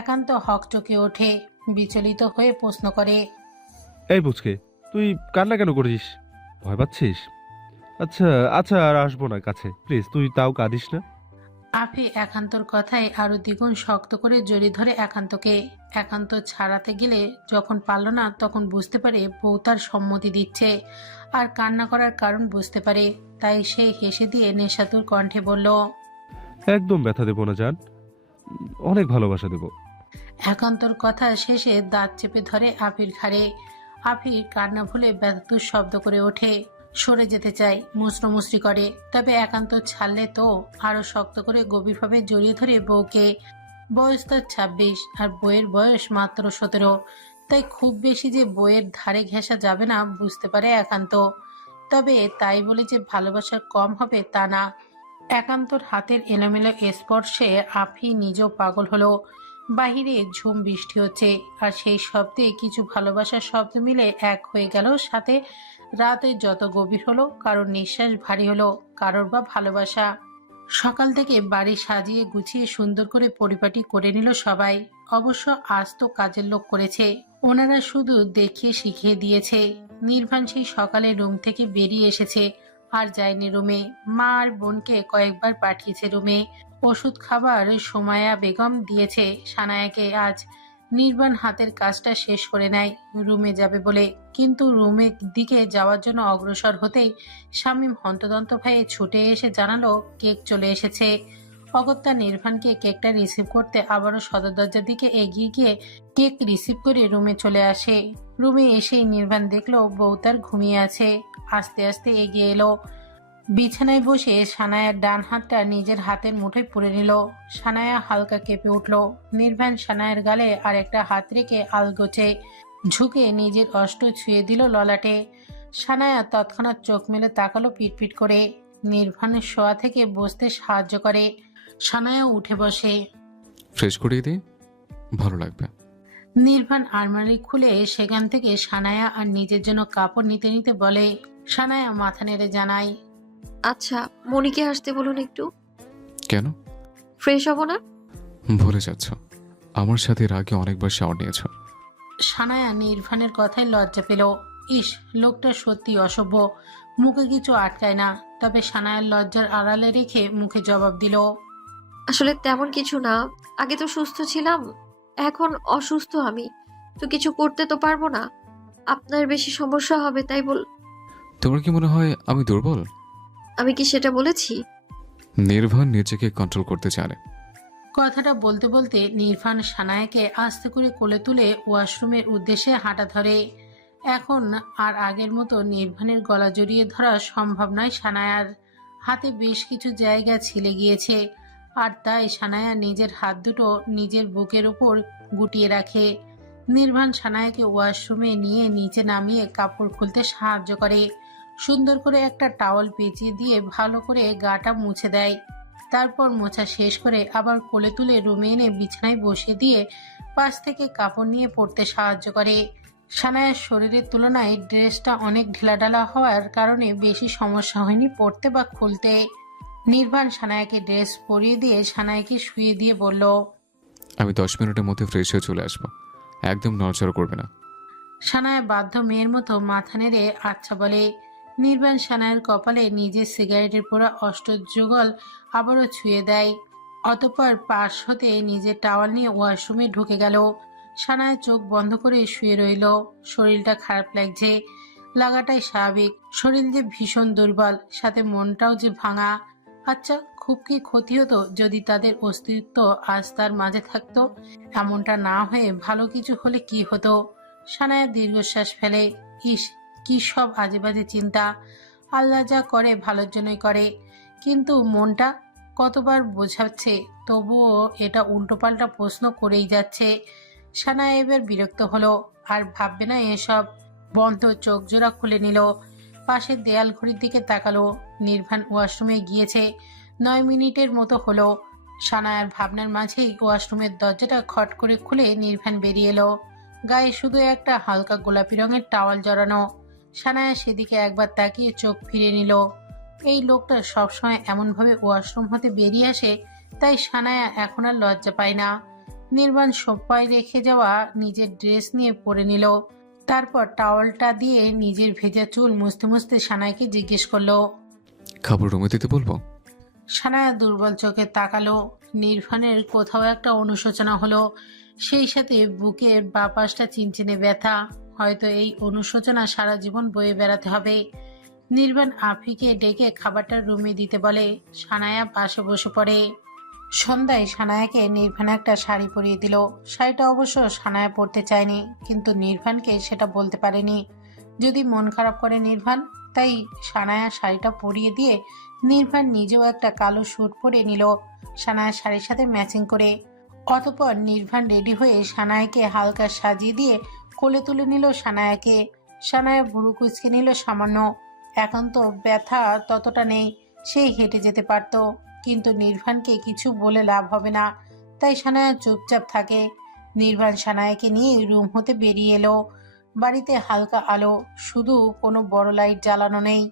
একান্ত হকচকে ওঠে, বিচলিত হয়ে প্রশ্ন করে, এই বুঝকে, তুই কান্না কেন করিস? ভয় পাচ্ছিস? আচ্ছা আচ্ছা, আর আসবো না কাছে, প্লিজ তুই তাও কাঁদিস না। আফি একান্তর কথায় আরো দ্বিগুণ শক্ত করে জড়িয়ে ধরে একান্তকে। একান্ত ছাড়াতে গেলে যখন পারল না, তখন বুঝতে পারে বউ তার সম্মতি দিচ্ছে, আর কান্না করার কারণ বুঝতে পারে। তাই সে হেসে দিয়ে নেশাতুর কণ্ঠে বলল, একদম ব্যথা দেবো না জান, অনেক ভালোবাসা দেবো। একান্তর কথা শেষে দাঁত চেপে ধরে আফির ঘাড়ে। আফির কান্না ভুলে ব্যথাতুর শব্দ করে ওঠে, সরে যেতে চায়, মুচড়োমুচড়ি করে। তবে একান্ত ছাড়লে তো আরো শক্ত করে গভীরভাবে জড়িয়ে ধরে বউকে। বয়স তার 26, আর বইয়ের বয়স মাত্র 17, তাই খুব বেশি যে বইয়ের ধারে ঘেঁষা যাবে না বুঝতে পারে একান্ত। তবে তাই বলে যে ভালোবাসা কম হবে তা না। একান্তর হাতের এলোমেলো স্পর্শে আফি নিজেও পাগল হলো। বাহিরে ঝুম বৃষ্টি হচ্ছে, আর সেই শব্দে কিছু ভালোবাসার শব্দ মিলে এক হয়ে গেল। সাথে রাতে যত গভীর হলো, কারোর নিঃশ্বাস ভারী হলো, কারোর বা ভালোবাসা। সকাল থেকে বাড়ি সাজিয়ে গুছিয়ে সুন্দর করে পরিপাটি করে নিল সবাই। অবশ্য আজ তো কাজের লোক করেছে, ওনারা শুধু দেখিয়ে শিখিয়ে দিয়েছে। নির্বাণ সেই সকালে রুম থেকে বেরিয়ে এসেছে, আর যায়নি রুমে। মা আর বোনকে কয়েকবার পাঠিয়েছে রুমে। ওষুধ খাবার সুমায়া বেগম দিয়েছে সানায়াকে আজ। নির্বাণ হাতের কাজটা শেষ করে নেয় রুমে যাবে বলে, কিন্তু রুমের দিকে যাওয়ার জন্য অগ্রসর হতেই শামীম হন্তদন্ত ভাইয়ে ছুটে এসে জানালো কেক চলে এসেছে। অগত্যা নির্বাণকে কেকটা রিসিভ করতে আবারও সদর দরজার দিকে এগিয়ে গিয়ে কেক রিসিভ করে রুমে চলে আসে। রুমে এসেই নির্বাণ দেখলো বউ তার ঘুমিয়ে আছে। আস্তে আস্তে এগিয়ে এলো, বিছানায় বসে সানায়ার ডান হাতটা নিজের হাতের মুঠোয় পুরে নিল। সানায়া হালকা কেঁপে উঠল। নির্বাণ সানায়ার গালে আর একটা হাত রেখে আলগোছে ঝুঁকে নিজের অষ্ট ছুঁয়ে দিল ললাটে। সানায়া তৎক্ষণাৎ চোখ মেলে তাকালো পিটপিট করে। নির্বাণের শোয়া থেকে বসতে সাহায্য করে। সানায়া উঠে বসে। ফ্রেশ করিয়ে দিই, ভালো লাগবে। নির্বাণ আলমারি খুলে সেখান থেকে সানায়া আর নিজের জন্য কাপড় নিতে নিতে বলে। সানায়া মাথা নেড়ে জানায়, আচ্ছা, মনিকে আসতে বলুন একটু। কেন? ফ্রেশ হব না? ভুলে যাচ্ছ? আমার সাথে এর আগে অনেকবার শাওয়ার নিয়েছ। সানায়া নির্বাণের কথায় লজ্জা পেল। ইস, লোকটা সত্যি অসভ্য, মুখে কিছু আটকায় না। তবে সানায়ার লজ্জার আড়ালে রেখে মুখে জবাব দিল, আসলে তেমন কিছু না, আগে তো সুস্থ ছিলাম, এখন অসুস্থ আমি, তো কিছু করতে তো পারবো না, আপনার বেশি সমস্যা হবে তাই তোমার কি মনে হয় আমি দুর্বল? আমি কি সেটা বলেছি? নির্ভান নিজেকে কন্ট্রোল করতে জানে। কথাটা বলতে বলতে নির্বাণ সানায়াকে আস্তে করে কোলে তুলে ওয়াশরুমের উদ্দেশ্যে হাঁটা ধরে। এখন আর আগের মতো নির্বাণের গলা জড়িয়ে ধরা সম্ভব নয় সানায়ার। হাতে বেশ কিছু জায়গা ছিলে গিয়েছে, আর তাই সানায়া নিজের হাত দুটো নিজের বুকের উপর গুটিয়ে রাখে। নির্বাণ সানায়াকে ওয়াশরুমে নিয়ে নিচে নামিয়ে কাপড় খুলতে সাহায্য করে। সুন্দর করে একটা টাওয়াল পেঁচিয়ে দিয়ে ভালো করে গাটা মুছে দেয়। তারপর মোছা শেষ করে আবার কোলে তুলে রুমে এনে বিছানায় বসিয়ে দিয়ে পাশ থেকে কাপড় নিয়ে পরতে সাহায্য করে। সানায়ার শরীরের তুলনায় ড্রেসটা অনেক ঢিলাঢালা হওয়ার কারণে বেশি সমস্যা হয়নি পরতে বা খুলতে। নির্বাণ সানায়াকে ড্রেস পরিয়ে দিয়ে সানায়াকে শুয়ে দিয়ে বলল, আমি 10 মিনিটের মধ্যে ফ্রেশ হয়ে চলে আসবো, একদম নড়চড় করবে না। সানায়া বাধ্য মেয়ের মতো মাথা নেড়ে আচ্ছা বলে। নির্বাণ সানায়ের কপালে নিজের সিগারেটের পোড়া অষ্টযুগল আবারও ছুঁয়ে দেয়। অতঃপর পাশ হতে নিজের টাওয়াল নিয়ে ওয়াশরুমে ঢুকে গেল। সানায়া চোখ বন্ধ করে শুয়ে রইল। শরীরটা খারাপ লাগছে, লাগাটাই স্বাভাবিক। শরীর যে ভীষণ দুর্বল, সাথে মনটাও যে ভাঙা। আচ্ছা, খুব কি ক্ষতি হতো যদি তাদের অস্তিত্ব আজ তার মাঝে থাকতো? এমনটা না হয়ে ভালো কিছু হলে কি হতো? সানায়া দীর্ঘশ্বাস ফেলে। ইস, কি সব আজে বাজে চিন্তা। আল্লাহ যা করে ভালোর জন্যই করে, কিন্তু মনটা কতবার বোঝাচ্ছে তবুও এটা উল্টোপাল্টা প্রশ্ন করেই যাচ্ছে। সানায়া এবার বিরক্ত হলো, আর ভাববে না এসব। বন্ধ চোখ জোড়া খুলে নিল, পাশের দেয়াল ঘড়ির দিকে তাকালো। নির্বাণ ওয়াশরুমে গিয়েছে 9 মিনিটের মতো হলো। সানায়ার ভাবনার মাঝেই ওয়াশরুমের দরজাটা খট করে খুলে নির্বাণ বেরিয়ে এলো। গায়ে শুধু একটা হালকা গোলাপি রঙের টাওয়াল জড়ানো। সানায়া সেদিকে একবার তাকিয়ে চোখ ফিরে নিল। এই লোকটা সবসময় এমনভাবে ওয়াশরুম হতে বেরিয়ে আসে, তাই সানায়া এখন আর লজ্জা পায় না। নির্বাণ সোফায় রেখে যাওয়া নিজের ড্রেস নিয়ে পরে নিল। তারপর টাওয়ালটা দিয়ে নিজের ভেজা চুল মুছতে মুছতে সানায়াকে জিজ্ঞেস করলো। খাবার রুমে দিতে বলবো? সানায়া দুর্বল চোখে তাকালো। নির্বাণের কোথাও একটা অনুশোচনা হলো, সেই সাথে বুকের বাঁ পাশটা চিনচিনে ব্যথা। হয়তো এই অনুশোচনা সারা জীবন বয়ে বেড়াতে হবে। নির্বাণ আফিকে ডেকে খাবারটা রুমে দিতে বলে। সানায়া পাশে বসে পড়ে। সন্ধ্যায় সানায়াকে নির্বাণ একটা শাড়ি পরিয়ে দিল। শাড়িটা অবশ্য সানায়া পরতে চায়নি, কিন্তু নির্বাণকে সেটা বলতে পারেনি, যদি মন খারাপ করে নির্বাণ। তাই সানায়া শাড়িটা পরিয়ে দিয়ে নির্বাণ নিজেও একটা কালো স্যুট পরে নিল সানায়ার শাড়ির সাথে ম্যাচিং করে। অতঃপর নির্বাণ রেডি হয়ে সানায়াকে হালকা সাজিয়ে দিয়ে কোলে তুলে নিল সানায়াকে। সানায়া বুড়ো কুচকে নিল সামান্য। এখন তো ব্যথা ততটা নেই, সে হেঁটে যেতে পারত, কিন্তু নির্বাণকে কিছু বলে লাভ হবে না, তাই সানায়া চুপচাপ থাকে। নির্বাণ সানায়াকে নিয়ে রুম হতে বেরিয়ে এলো। বাড়িতে হালকা আলো, শুধু কোনো বড় লাইট জ্বালানো নেই,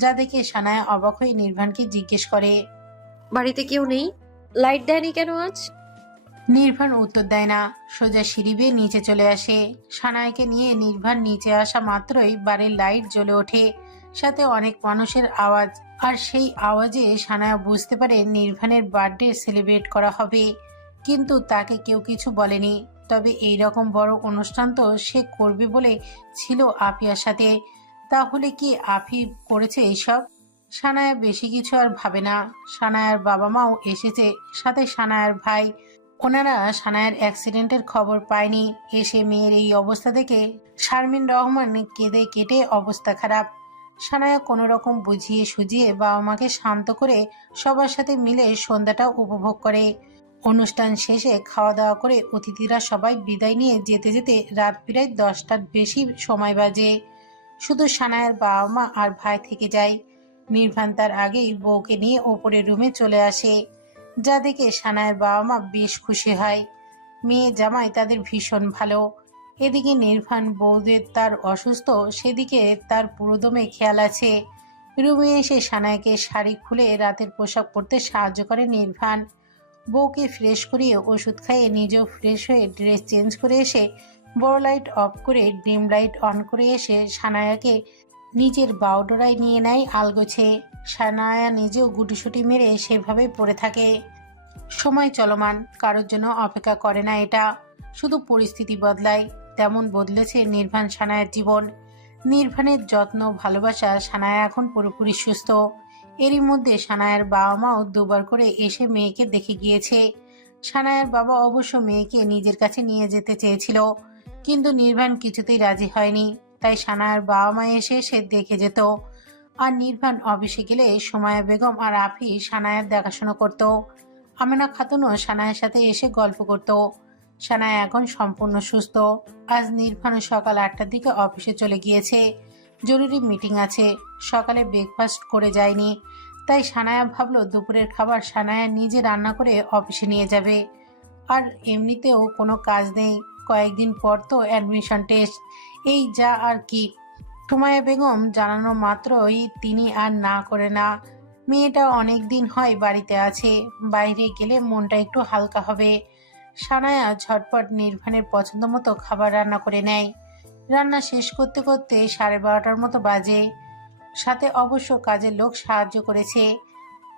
যা দেখে সানায়া অবাক হয়ে নির্বাণকে জিজ্ঞেস করে, বাড়িতে কেউ নেই? লাইট দেয়নি কেন আজ? নির্বাণ উত্তর দেয় না, সোজা সিঁড়ি বেয়ে নিচে চলে আসে। সানায়াকে নিয়ে নির্বাণ নিচে আসা মাত্রই বাড়ির লাইট জ্বলে ওঠে, সাথে অনেক মানুষের আওয়াজ। আর সেই আওয়াজে সানায়া বুঝতে পারে নির্বাণের বার্থডে সেলিব্রেট করা হবে, কিন্তু তাকে কেউ কিছু বলেনি। তবে এই রকম বড় অনুষ্ঠান তো সে করবে বলে ছিল আফিয়ার সাথে। তাহলে কি আফি করেছে এইসব? সানায়া বেশি কিছু আর ভাবে না। সানায়ার বাবা মাও এসেছে, সাথে সানায়ার ভাই। ওনারা সানায়ার অ্যাক্সিডেন্টের খবর পায়নি। এসে মেয়ের এই অবস্থা দেখে শারমিন রহমান কেঁদে কেটে অবস্থা খারাপ। সানায়া কোনো রকম বুঝিয়ে সুঝিয়ে বাবা মাকে শান্ত করে সবার সাথে মিলে সন্ধ্যাটা উপভোগ করে। অনুষ্ঠান শেষে খাওয়া দাওয়া করে অতিথিরা সবাই বিদায় নিয়ে যেতে যেতে রাত প্রায় 10টার বেশি সময় বাজে। শুধু সানায়ার বাবা মা আর ভাই থেকে যায়। নির্বাণ তার আগেই বউকে নিয়ে ওপরের রুমে চলে আসে, যা দেখে সানায়ার বাবা মা বেশ খুশি হয়। মেয়ে জামাই তাদের ভীষণ ভালো। এদিকে নির্বাণ বউদের তার অসুস্থ, সেদিকে তার পুরোদমে খেয়াল আছে। রুমে এসে সানায়াকে শাড়ি খুলে রাতের পোশাক পরতে সাহায্য করে নির্বাণ। বউকে ফ্রেশ করিয়ে ওষুধ খাইয়ে নিজেও ফ্রেশ হয়ে ড্রেস চেঞ্জ করে এসে বড় লাইট অফ করে ডিম লাইট অন করে এসে সানায়াকে নিজের বাউডোরায় নিয়ে নেয় আলগোছে। সানায়া নিজেও গুটিসুটি মেরে সেভাবে পড়ে থাকে। সময় চলমান, কারোর জন্য অপেক্ষা করে না এটা, শুধু পরিস্থিতি বদলায়। তেমন বদলেছে নির্বাণ সানায়ার জীবন। নির্বাণের যত্ন ভালোবাসা সানায়া এখন পুরোপুরি সুস্থ। এরই মধ্যে সানায়ার বাবা মাও দুবার করে এসে মেয়েকে দেখে গিয়েছে। সানায়ার বাবা অবশ্য মেয়েকে নিজের কাছে নিয়ে যেতে চেয়েছিল, কিন্তু নির্বাণ কিছুতেই রাজি হয়নি। তাই সানায়ার বাবা মা এসে সে দেখে যেত। আর নির্বাণ অফিসে গেলে সুমায়া বেগম আর আফি সানায়ার দেখাশোনা করত। আমেনা খাতুনও সানায়ার সাথে এসে গল্প করত। সানায়া এখন সম্পূর্ণ সুস্থ। আজ নির্বাণ সকাল 8টার দিকে অফিসে চলে গিয়েছে। জরুরি মিটিং আছে, সকালে ব্রেকফাস্ট করে যায়নি। তাই সানায়া ভাবলো দুপুরের খাবার সানায়া নিজে রান্না করে অফিসে নিয়ে যাবে। আর এমনিতেও কোনো কাজ নেই, কয়েকদিন পর তো অ্যাডমিশন টেস্ট, এই যা আর কি। সুমায়া বেগম জানানো মাত্রই তিনি আর না করে না। মেয়েটা অনেক দিন হয় বাড়িতে আছে, বাইরে গেলে মনটা একটু হালকা হবে। সানায়া ঝটপট নির্বাণের পছন্দ মতো খাবার রান্না করে নেয়। রান্না শেষ করতে করতে 12:30টার মতো বাজে। সাথে অবশ্য কাজের লোক সাহায্য করেছে।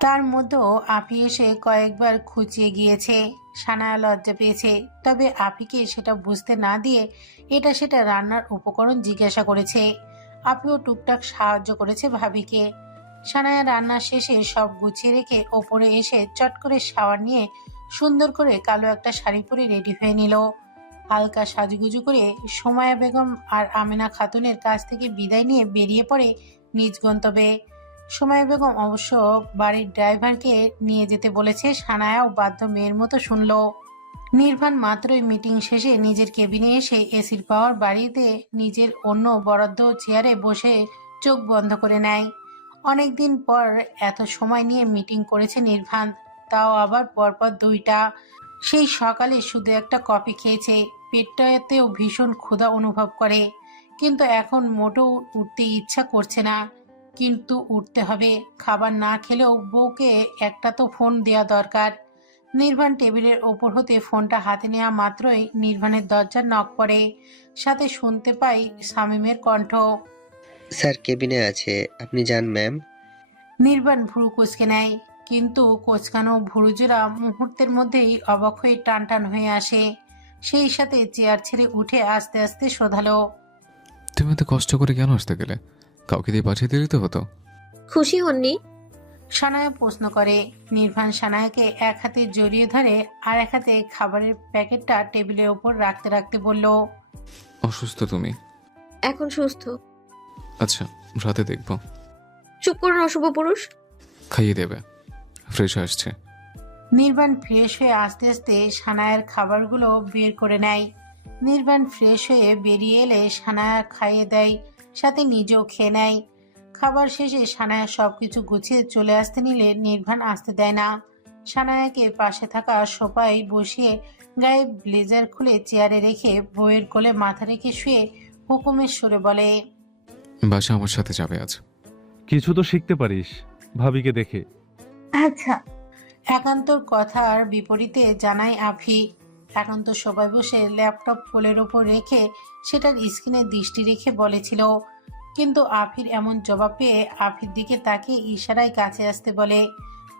তার মধ্যেও আফি এসে কয়েকবার খুঁচিয়ে গিয়েছে। সানায়া লজ্জা পেয়েছে, তবে আফিকে সেটা বুঝতে না দিয়ে এটা সেটা রান্নার উপকরণ জিজ্ঞাসা করেছে। আফিও টুকটাক সাহায্য করেছে ভাবিকে। সানায়া রান্না শেষে সব গুছিয়ে রেখে ওপরে এসে চট করে শাওয়ার নিয়ে সুন্দর করে কালো একটা শাড়ি পরে রেডি হয়ে নিল। হালকা সাজুগুজু করে সুমায়া বেগম আর আমেনা খাতুনের কাছ থেকে বিদায় নিয়ে বেরিয়ে পড়ে নিজ গন্তব্যে। সুমায়া বেগম অবশ্য বাড়ির ড্রাইভারকে নিয়ে যেতে বলেছে। সানায়াও বাধ্য মেয়ের মতো শুনল। নির্বাণ মাত্রই মিটিং শেষে নিজের কেবিনে এসে এসির পাওয়ার বাড়িতে নিজের অন্য বরাদ্দ চেয়ারে বসে চোখ বন্ধ করে নেয়। অনেকদিন পর এত সময় নিয়ে মিটিং করেছে নির্বাণ, তাও আবার পরপর 2টা। সেই সকালে শুধু একটা কফি খেয়েছে, পেটটাতেও ভীষণ ক্ষুধা অনুভব করে, কিন্তু এখন মোটেও উঠতে ইচ্ছা করছে না। কিন্তু উঠতে হবে, খাবার না খেলেও বউকে একটা তো ফোন দেওয়া দরকার। নির্বাণ টেবিলের ওপর হতে ফোনটা হাতে নেওয়া মাত্রই নির্বাণের দরজার নক পড়ে। সাথে শুনতে পাই শামীমের কণ্ঠ। স্যার কেবিনে আছে, আপনি যান ম্যাম। নির্বাণ ভুরু কুঁচকে নেয়, কিন্তু কোচকানো ভুরুজোড়া মুহূর্তের মধ্যেই অবাক হয়ে টান টান হয়ে আসে। সেই সাথে চেয়ার ছেড়ে উঠে আস্তে আস্তে শোধালো, তুমি এত কষ্ট করে কেন আসতে গেলে? কাউকে দিয়ে পাঠিয়ে দিলে তো হতো। খুশি হননি? সানায়া প্রশ্ন করে। নির্বাণ সানায়াকে এক হাতে জড়িয়ে ধরে আর এক হাতে খাবারের প্যাকেটটা টেবিলের ওপর রাখতে রাখতে বলল, অসুস্থ তুমি? এখন সুস্থ। আচ্ছা, রাতে দেখবো। চুপ করুন অশুভ পুরুষ। খাইয়ে দেবে, ফ্রেশ আসছে। নির্বাণ ফ্রেশ হয়ে আস্তে আস্তে সানায়ার খাবারগুলো বের করে নেয়। নির্বাণ ফ্রেশ হয়ে বেরিয়ে এলে সানায়া খাইয়ে দেয়, সাথে নিজেও খেয়ে নেয়। খাবার শেষে সানায়া সবকিছু গুছিয়ে চলে আসতে নিলে নির্বাণ আসতে দেয় না। সানায়াকে পাশে থাকা সোফায় বসিয়ে গায়ে ব্লেজার খুলে চেয়ারে রেখে বইয়ের কোলে মাথা রেখে শুয়ে হুকুমের সুরে বলে, বাসা আমার সাথে যাবে আজ। কিছু তো শিখতে পারিস ভাবিকে দেখে। আচ্ছা। একান্তর কথার বিপরীতে জানায় আফি। একান্ত সবাই বসে ল্যাপটপ কোলের ওপর রেখে সেটার স্ক্রিনে দৃষ্টি রেখে বলেছিল, কিন্তু আফির এমন জবাব পেয়ে আফির দিকে তাকিয়ে ইশারায় কাছে আসতে বলে।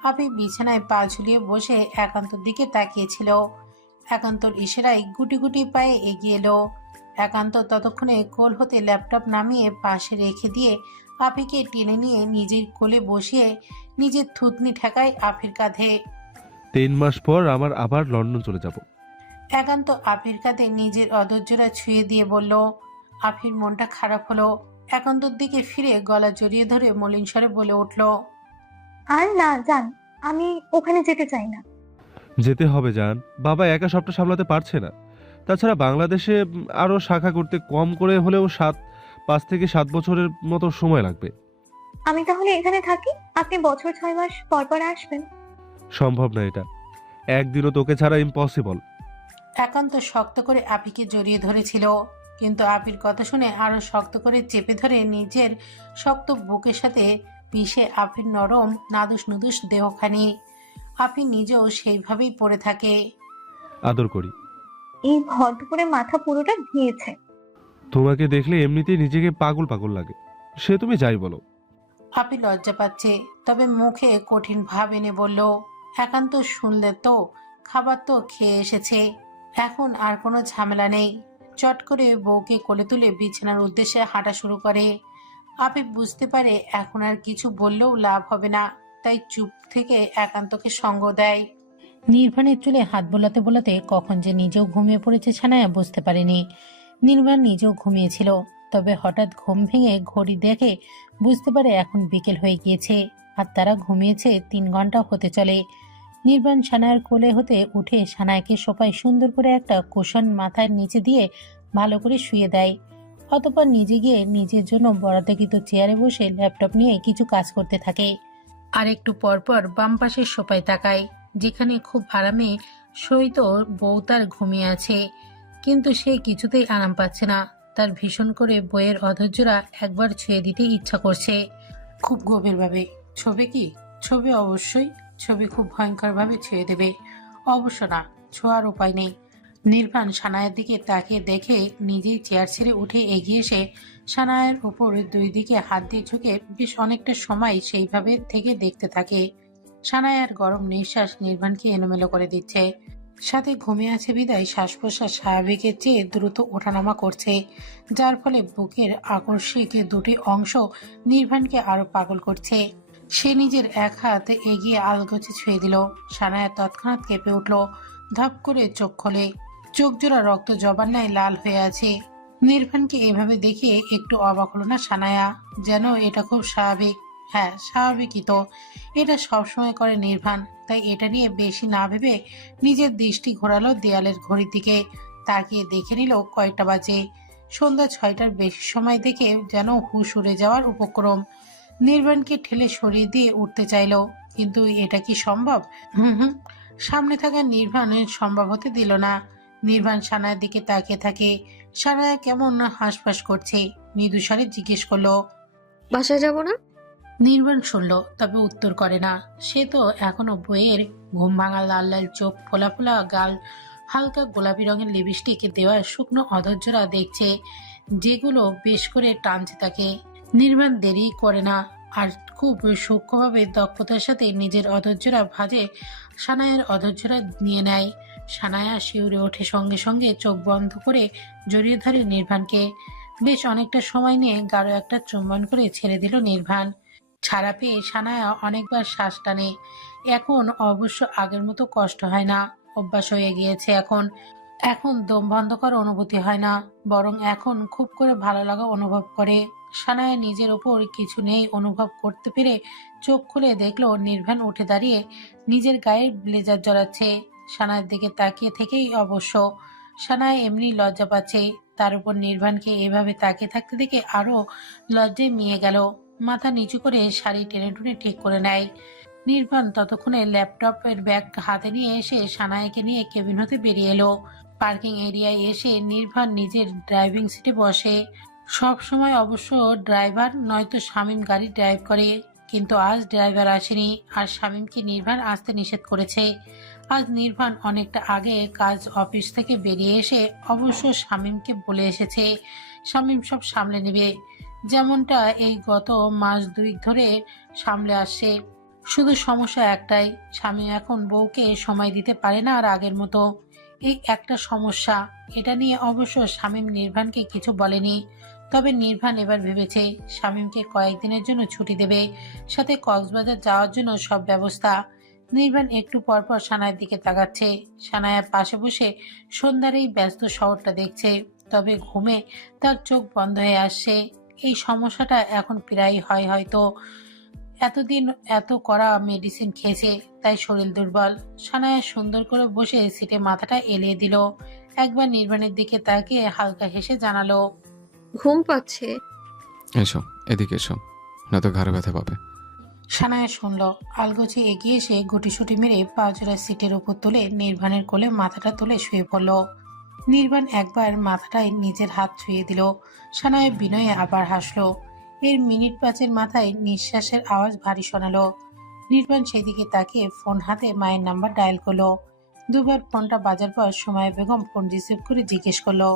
আফি বিছানায় পা ঝুলিয়ে বসে একান্তর দিকে তাকিয়েছিল। একান্তর ইশারায় গুটি গুটি পায়ে এগিয়ে এলো। একান্ত ততক্ষণে কোল হতে ল্যাপটপ নামিয়ে পাশে রেখে দিয়ে আফিকে টেনে নিয়ে নিজের কোলে বসিয়ে নিজের থুতনি ঠেকায় আফির কাঁধে। 3 মাস পর আমার আবার লন্ডন চলে যাব। একান্ত আফির কাঁধে নিজের অধৈর্যরা ছুঁয়ে দিয়ে বলল। আফির মনটা খারাপ হলো। একান্তর দিকে ফিরে গলা জড়িয়ে ধরে মলিন স্বরে বলে উঠল, আর না যান, আমি ওখানে যেতে চাই না। যেতে হবে জান, বাবা একা সবটা সামলাতে পারছে না। তাছাড়া বাংলাদেশে আরও শাখা করতে কম করে হলেও 5 থেকে 7 বছরের মতো সময় লাগবে। আমি তাহলে এখানে থাকি, আপনি বছর 6 মাস পর পর আসবেন। সম্ভব না এটা, একদিনও তোকে ছাড়া ইম্পসিবল। একান্ত শক্ত করে আফিকে জড়িয়ে ধরেছিল, কিন্তু আফির কথা শুনে আরো শক্ত করে চেপে ধরে নিজের শক্ত বুকের সাথে মিশে আফির নরম নাদুস নুদুস দেহখানি। আপনি নিজেও সেইভাবেই পড়ে থাকে। আদর করি। এই ভর দুপুরে মাথা পুরোটা ভিয়েছে। তোমাকে দেখলে এমনিতেই নিজেকে পাগল পাগল লাগে, সে তুমি যাই বলো। আপনি লজ্জা পাচ্ছে, তবে মুখে কঠিন ভাব এনে বলল, একান্ত শুনলে তো, খাবার তো খেয়ে এসেছে, এখন আর কোনো ঝামেলা নেই। চট করে বউকে কোলে তুলে বিছানার উদ্দেশ্যে হাঁটা শুরু করে। আপনি বুঝতে পারে এখন আর কিছু বললেও লাভ হবে না, তাই চুপ থেকে একান্তকে সঙ্গ দেয়। নির্বাণের চুলে হাত বোলাতে বোলাতে কখন যে নিজেও ঘুমিয়ে পড়েছে ছানায়া বুঝতে পারেনি। নির্বাণ নিজেও ঘুমিয়েছিল, তবে হঠাৎ ঘুম ভেঙে ঘড়ি দেখে বুঝতে পারে এখন বিকেল হয়ে গিয়েছে আর তারা ঘুমিয়েছে 3 ঘন্টা হতে চলে। নির্বাণ সানায়ার কোলে হতে উঠে সানায়াকে সোফায় সুন্দর করে একটা কুশন মাথার নিচে দিয়ে ভালো করে শুয়ে দেয়। অতঃপর নিজে গিয়ে নিজের জন্য বরাদ্দকৃত চেয়ারে বসে ল্যাপটপ নিয়ে কিছু কাজ করতে থাকে। আর একটু পরপর বাম পাশের সোফায় তাকায়, যেখানে খুব আরামে সইত বউ তার ঘুমিয়ে আছে, কিন্তু সে কিছুতেই আরাম পাচ্ছে না। তার ভীষণ করে বইয়ের অধৈর্যরা একবার ছুঁয়ে দিতে ইচ্ছা করছে, খুব গভীরভাবে। ছবি কি? ছবি অবশ্যই, ছবি খুব ভয়ঙ্করভাবে ছুঁয়ে দেবে। অবশ্য না, ছোঁয়ার উপায় নেই। নির্বাণ সানায়ের দিকে তাকিয়ে দেখে নিজেই চেয়ার ছেড়ে উঠে এগিয়ে এসে সানায়ের উপর 2 দিকে হাত দিয়ে ঝুঁকে বেশ অনেকটা সময় সেইভাবে থেকে দেখতে থাকে। সানায়ার গরম নিঃশ্বাস নির্বাণকে এলোমেলো করে দিচ্ছে, সাথে ঘুমিয়ে আছে বিদায় শ্বাস প্রশ্বাস স্বাভাবিকের চেয়ে দ্রুত ওঠানামা করছে, যার ফলে বুকের আকস্মিক 2টি অংশ নির্বাণকে আরো পাগল করছে। সে নিজের এক হাত এগিয়ে আলগোছে ছুঁয়ে দিল। সানায়া তৎক্ষণাৎ কেঁপে উঠল, ধপ করে চোখ খোলে, চোখ জোড়া রক্ত জবার ন্যায় লাল হয়ে আছে। নির্বাণকে এভাবে দেখে একটু অবাক হলো না সানায়া, যেন এটা খুব স্বাভাবিক। হ্যাঁ, স্বাভাবিকই তো, এটা সবসময় করে নির্বাণ, তাই এটা নিয়ে বেশি না ভেবে নিজের দৃষ্টি ঘোরালো দেয়ালের ঘড়ির দিকে, তাকিয়ে দেখে নিল কয়টা বাজে। সন্ধ্যা 6টার বেশি সময় দেখে যেন হুঁশ উড়ে যাওয়ার উপক্রম। নির্বাণকে ঠেলে সরিয়ে দিয়ে উঠতে চাইল, কিন্তু এটা কি সম্ভব? হুম, সামনে থাকা নির্বাণের সম্ভব হতে দিল না। নির্বাণ সানায়ার দিকে তাকিয়ে থাকে। সানায়া কেমন হাঁসফাঁস করছে, মৃদু স্বরে জিজ্ঞেস করলো, বাসায় যাব না? নির্বাণ শুনল, তবে উত্তর করে না। সে তো এখনো বইয়ের ঘুম ভাঙা লাল লাল চোখ, ফোলা ফোলা গাল, হালকা গোলাপি রঙের লিপস্টিক দেওয়া শুকনো অধৈর্যরা দেখছে, যেগুলো বেশ করে টানছে তাকে। নির্বাণ দেরি করে না, আর খুব সূক্ষ্মভাবে দক্ষতার সাথে নিজের অধৈর্যরা ভাজে সানায়ার অধৈর্যরা নিয়ে নেয়। সানায়া শিউরে ওঠে, সঙ্গে সঙ্গে চোখ বন্ধ করে জড়িয়ে ধরে নির্বাণকে। বেশ অনেকটা সময় নিয়ে গাঢ় একটা চুম্বন করে ছেড়ে দিল নির্বাণ। ছাড়া পেয়ে সানায়া অনেকবার শ্বাস টানে। এখন অবশ্য আগের মতো কষ্ট হয় না, অভ্যাস হয়ে গিয়েছে। এখন দম বন্ধ করার অনুভূতি হয় না, বরং এখন খুব করে ভালো লাগা অনুভব করে। সানায়া নিজের উপর কিছু নেই অনুভব করতে পেরে চোখ খুলে দেখলো নির্বাণ উঠে দাঁড়িয়ে নিজের গায়ে ব্লেজার জড়াচ্ছে। সানায়ের দিকে তাকিয়ে থেকেই অবশ্য। সানায়া এমনি লজ্জা পাচ্ছে, তার উপর নির্বাণকে এভাবে তাকিয়ে থাকতে দেখে আরো লজ্জায় মিয়ে গেল। মাথা নিচু করে শাড়ি টেনে টুনে ঠিক করে নেয়। নির্বাণ ততক্ষণে ল্যাপটপের ব্যাগ হাতে নিয়ে এসে সানায়াকে নিয়ে কেবিন হতে বেরিয়ে এলো। পার্কিং এরিয়ায় এসে নির্বাণ নিজের ড্রাইভিং সিটে বসে। সব সময় অবশ্য ড্রাইভার নয়তো শামীম গাড়ি ড্রাইভ করে, কিন্তু আজ ড্রাইভার আসেনি, আর শামীমকে নির্বাণ আসতে নিষেধ করেছে। আজ নির্বাণ অনেকটা আগে কাজ অফিস থেকে বেরিয়ে এসে অবশ্য শামীমকে বলে এসেছে শামীম সব সামলে নেবে, যেমনটা এই গত মাস 2 ধরে সামলে আসছে। শুধু সমস্যা একটাই, স্বামী এখন বউকে সময় দিতে পারে না আর আগের মতো। এই একটা সমস্যা, এটা নিয়ে অবশ্য শামীম নির্বাণকে কিছু বলেনি। তবে নির্বাণ এবার ভেবেছে শামীমকে কয়েকদিনের জন্য ছুটি দেবে, সাথে কক্সবাজার যাওয়ার জন্য সব ব্যবস্থা। নির্বাণ একটু পরপর সানায়ের দিকে তাকাচ্ছে। সানায়ার পাশে বসে সন্ধ্যার এই ব্যস্ত শহরটা দেখছে, তবে ঘুমে তার চোখ বন্ধ হয়ে আসছে। এই সমস্যাটা এখন প্রায় হয় হয়তো। এতদিন এত কড়া মেডিসিন খেয়েছে, তাই শরীর দুর্বল। সানায়া সুন্দর করে বসে সিটে মাথাটা এলিয়ে দিল। একবার নির্বাণের দিকে তাকিয়ে হালকা হেসে জানালো, ঘুম পাচ্ছে। এসো, এদিকে এসো, না তো ঘাড়ে ব্যথা পাবে। সানায়া শুনল, আলগোছে এগিয়ে এসে গুটিসুটি মেরে পা জোড়া সিটের উপর তুলে নির্বাণের কোলে মাথাটা তুলে শুয়ে পড়ল। নির্বাণ একবার মাথাটায় নিজের হাত ছুঁয়ে দিল। সানায়া বিনয়ে আবার হাসলো। এর মিনিট 5 মাথায় নিঃশ্বাসের আওয়াজ ভারী শোনালো। নির্বাণ সেদিকে তাকিয়ে ফোন হাতে মায়ের নাম্বার ডায়াল করলো। দুবার ফোনটা বাজার পর সুমাইয়া বেগম ফোন রিসিভ করে জিজ্ঞেস করলো,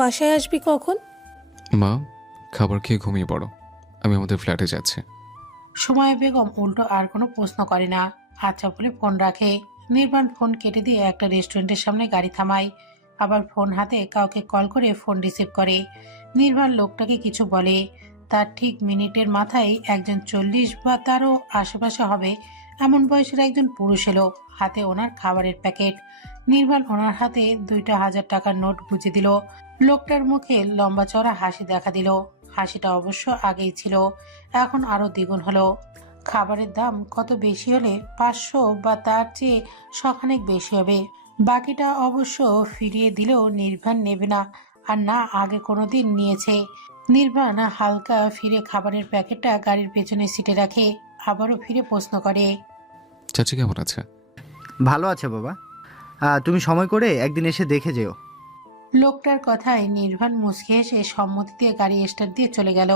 বাসায় আসবি কখন? মা, খাবার খেয়ে ঘুমিয়ে পড়ো, আমি আমাদের ফ্ল্যাটে যাচ্ছি। সুমাইয়া বেগম উল্টো আর কোনো প্রশ্ন করে না, আচ্ছা বলে ফোন রাখে। নির্বাণ ফোন কেটে দিয়ে একটা রেস্টুরেন্টের সামনে গাড়ি থামায়, আবার ফোন হাতে কাউকে কল করে ফোন রিসিভ করে। নির্বাণ লোকটাকে কিছু বলে। তার ঠিক মিনিটের মাথায় একজন 40 বা তারও আশেপাশে হবে এমন বয়সের একজন পুরুষ এলো, হাতে ওনার খাবারের প্যাকেট। নির্বাণ ওনার হাতে 2টা 1000 টাকার নোট গুঁজে দিল। লোকটার মুখে লম্বা চড়া হাসি দেখা দিল। হাসিটা অবশ্য আগেই ছিল, এখন আরো দ্বিগুণ হলো। খাবারের দাম কত বেশি হলে 500 বা তার চেয়ে শখানেক বেশি হবে। বাকিটা অবশ্য ফিরিয়ে দিলেও নির্বাণ নেবে না, আর না আগে কোনোদিন নিয়েছে। নির্বাণ হালকা ফিরে খাবারের প্যাকেটটা গাড়ির পেছনের সিটে রাখে, আবারও ফিরে প্রশ্ন করে, চাচি কেমন আছে? ভালো আছে বাবা। তুমি সময় করে একদিন এসে দেখে যেও। লোকটার কথায় নির্বাণ মুচকে এসে সম্মতি দিয়ে গাড়ি স্টার্ট দিয়ে চলে গেল।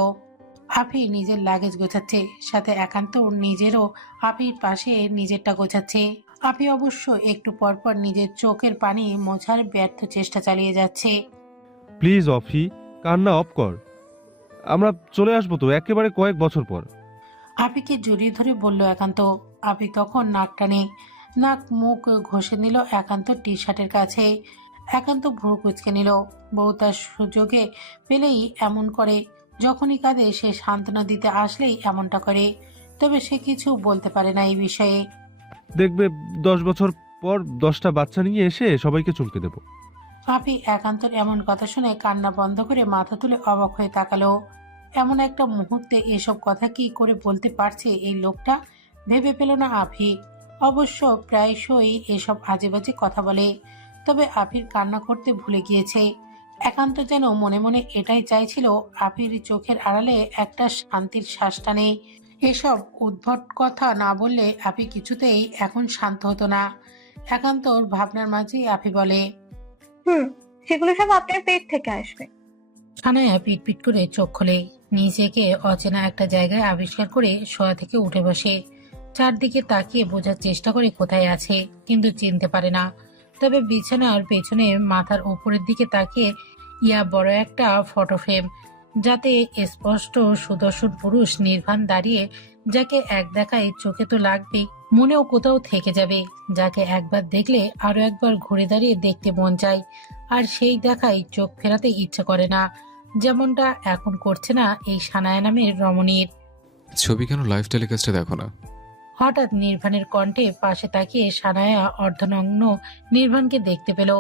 আফি নিজের লাগেজ গোছাচ্ছে, সাথে একান্ত নিজেরও আফির পাশে নিজেরটা গোছাচ্ছে। আফি অবশ্য একটু পরপর নিজের চোখের পানি মোছার ব্যর্থ চেষ্টা চালিয়ে যাচ্ছে। প্লিজ অফি, কান্না অফ কর। আমরা চলে আসবো তো একেবারে কয়েক বছর পর। আপিকে জড়িয়ে ধরে বলল একান্ত। আপি তখন নাক টানে, নাক মুখ ঘষে নিল একান্ত টি শার্টের কাছে। একান্ত ভ্রু কুচকে নিল। বউ তার সুযোগে পেলেই এমন করে, যখনই কাঁদে সে সান্ত্বনা দিতে আসলেই এমনটা করে। তবে সে কিছু বলতে পারে না এই বিষয়ে। দেখবে 10 বছর পর 10টা বাচ্চা নিয়ে এসে সবাইকে চমকে দেব। আপি একান্তর এমন কথা শুনে কান্না বন্ধ করে মাথা তুলে অবাক হয়ে তাকালো। এমন একটা মুহূর্তে এসব কথা কি করে বলতে পারছে এই লোকটা, ভেবে পেল না আফি। অবশ্য প্রায়শই এসব আজেবাজে কথা বলে, তবে আফির কান্না করতে ভুলে গিয়েছে। একান্ত যেন মনে মনে এটাই চাইছিল, আফির চোখের আড়ালে একটা শান্তির শ্বাস টানে। এসব উদ্ভট কথা না বললে আফি কিছুতেই এখন শান্ত হতো না। একান্তর ভাবনার মাঝেই আফি বলে, সেগুলো সব আপনার পেট থেকে আসবে। ছানায়া পিটপিট করে চোখ খোলে, নিজেকে অচেনা একটা জায়গায় আবিষ্কার করে শোয়া থেকে উঠে বসে। চারদিকে তাকিয়ে বোঝার চেষ্টা করে কোথায় আছে, কিন্তু চিনতে পারে না। তবে বিছানার পেছনে মাথার উপরের দিকে তাকিয়ে ইয়া বড় একটা ফটো ফ্রেম, যাতে স্পষ্ট সুদর্শন পুরুষ নির্বাণ দাঁড়িয়ে, যাকে এক দেখায় চোখে তো লাগবেই, মনেও কোথাও থেকে যাবে, যাকে একবার দেখলে আরো একবার ঘুরে দাঁড়িয়ে দেখতে মন চায়, আর সেই দেখায় চোখ ফেরাতে ইচ্ছে করে না, যেমনটা এখন করছে না এই সানায়া নামের রমণীর। ছবি কেন লাইভ টেলিকাস্টে দেখো না? হঠাৎ নির্বাণের কণ্ঠে পাশে তাকিয়ে সানায়া অর্ধনগ্ন নির্বাণকে দেখতে পেল।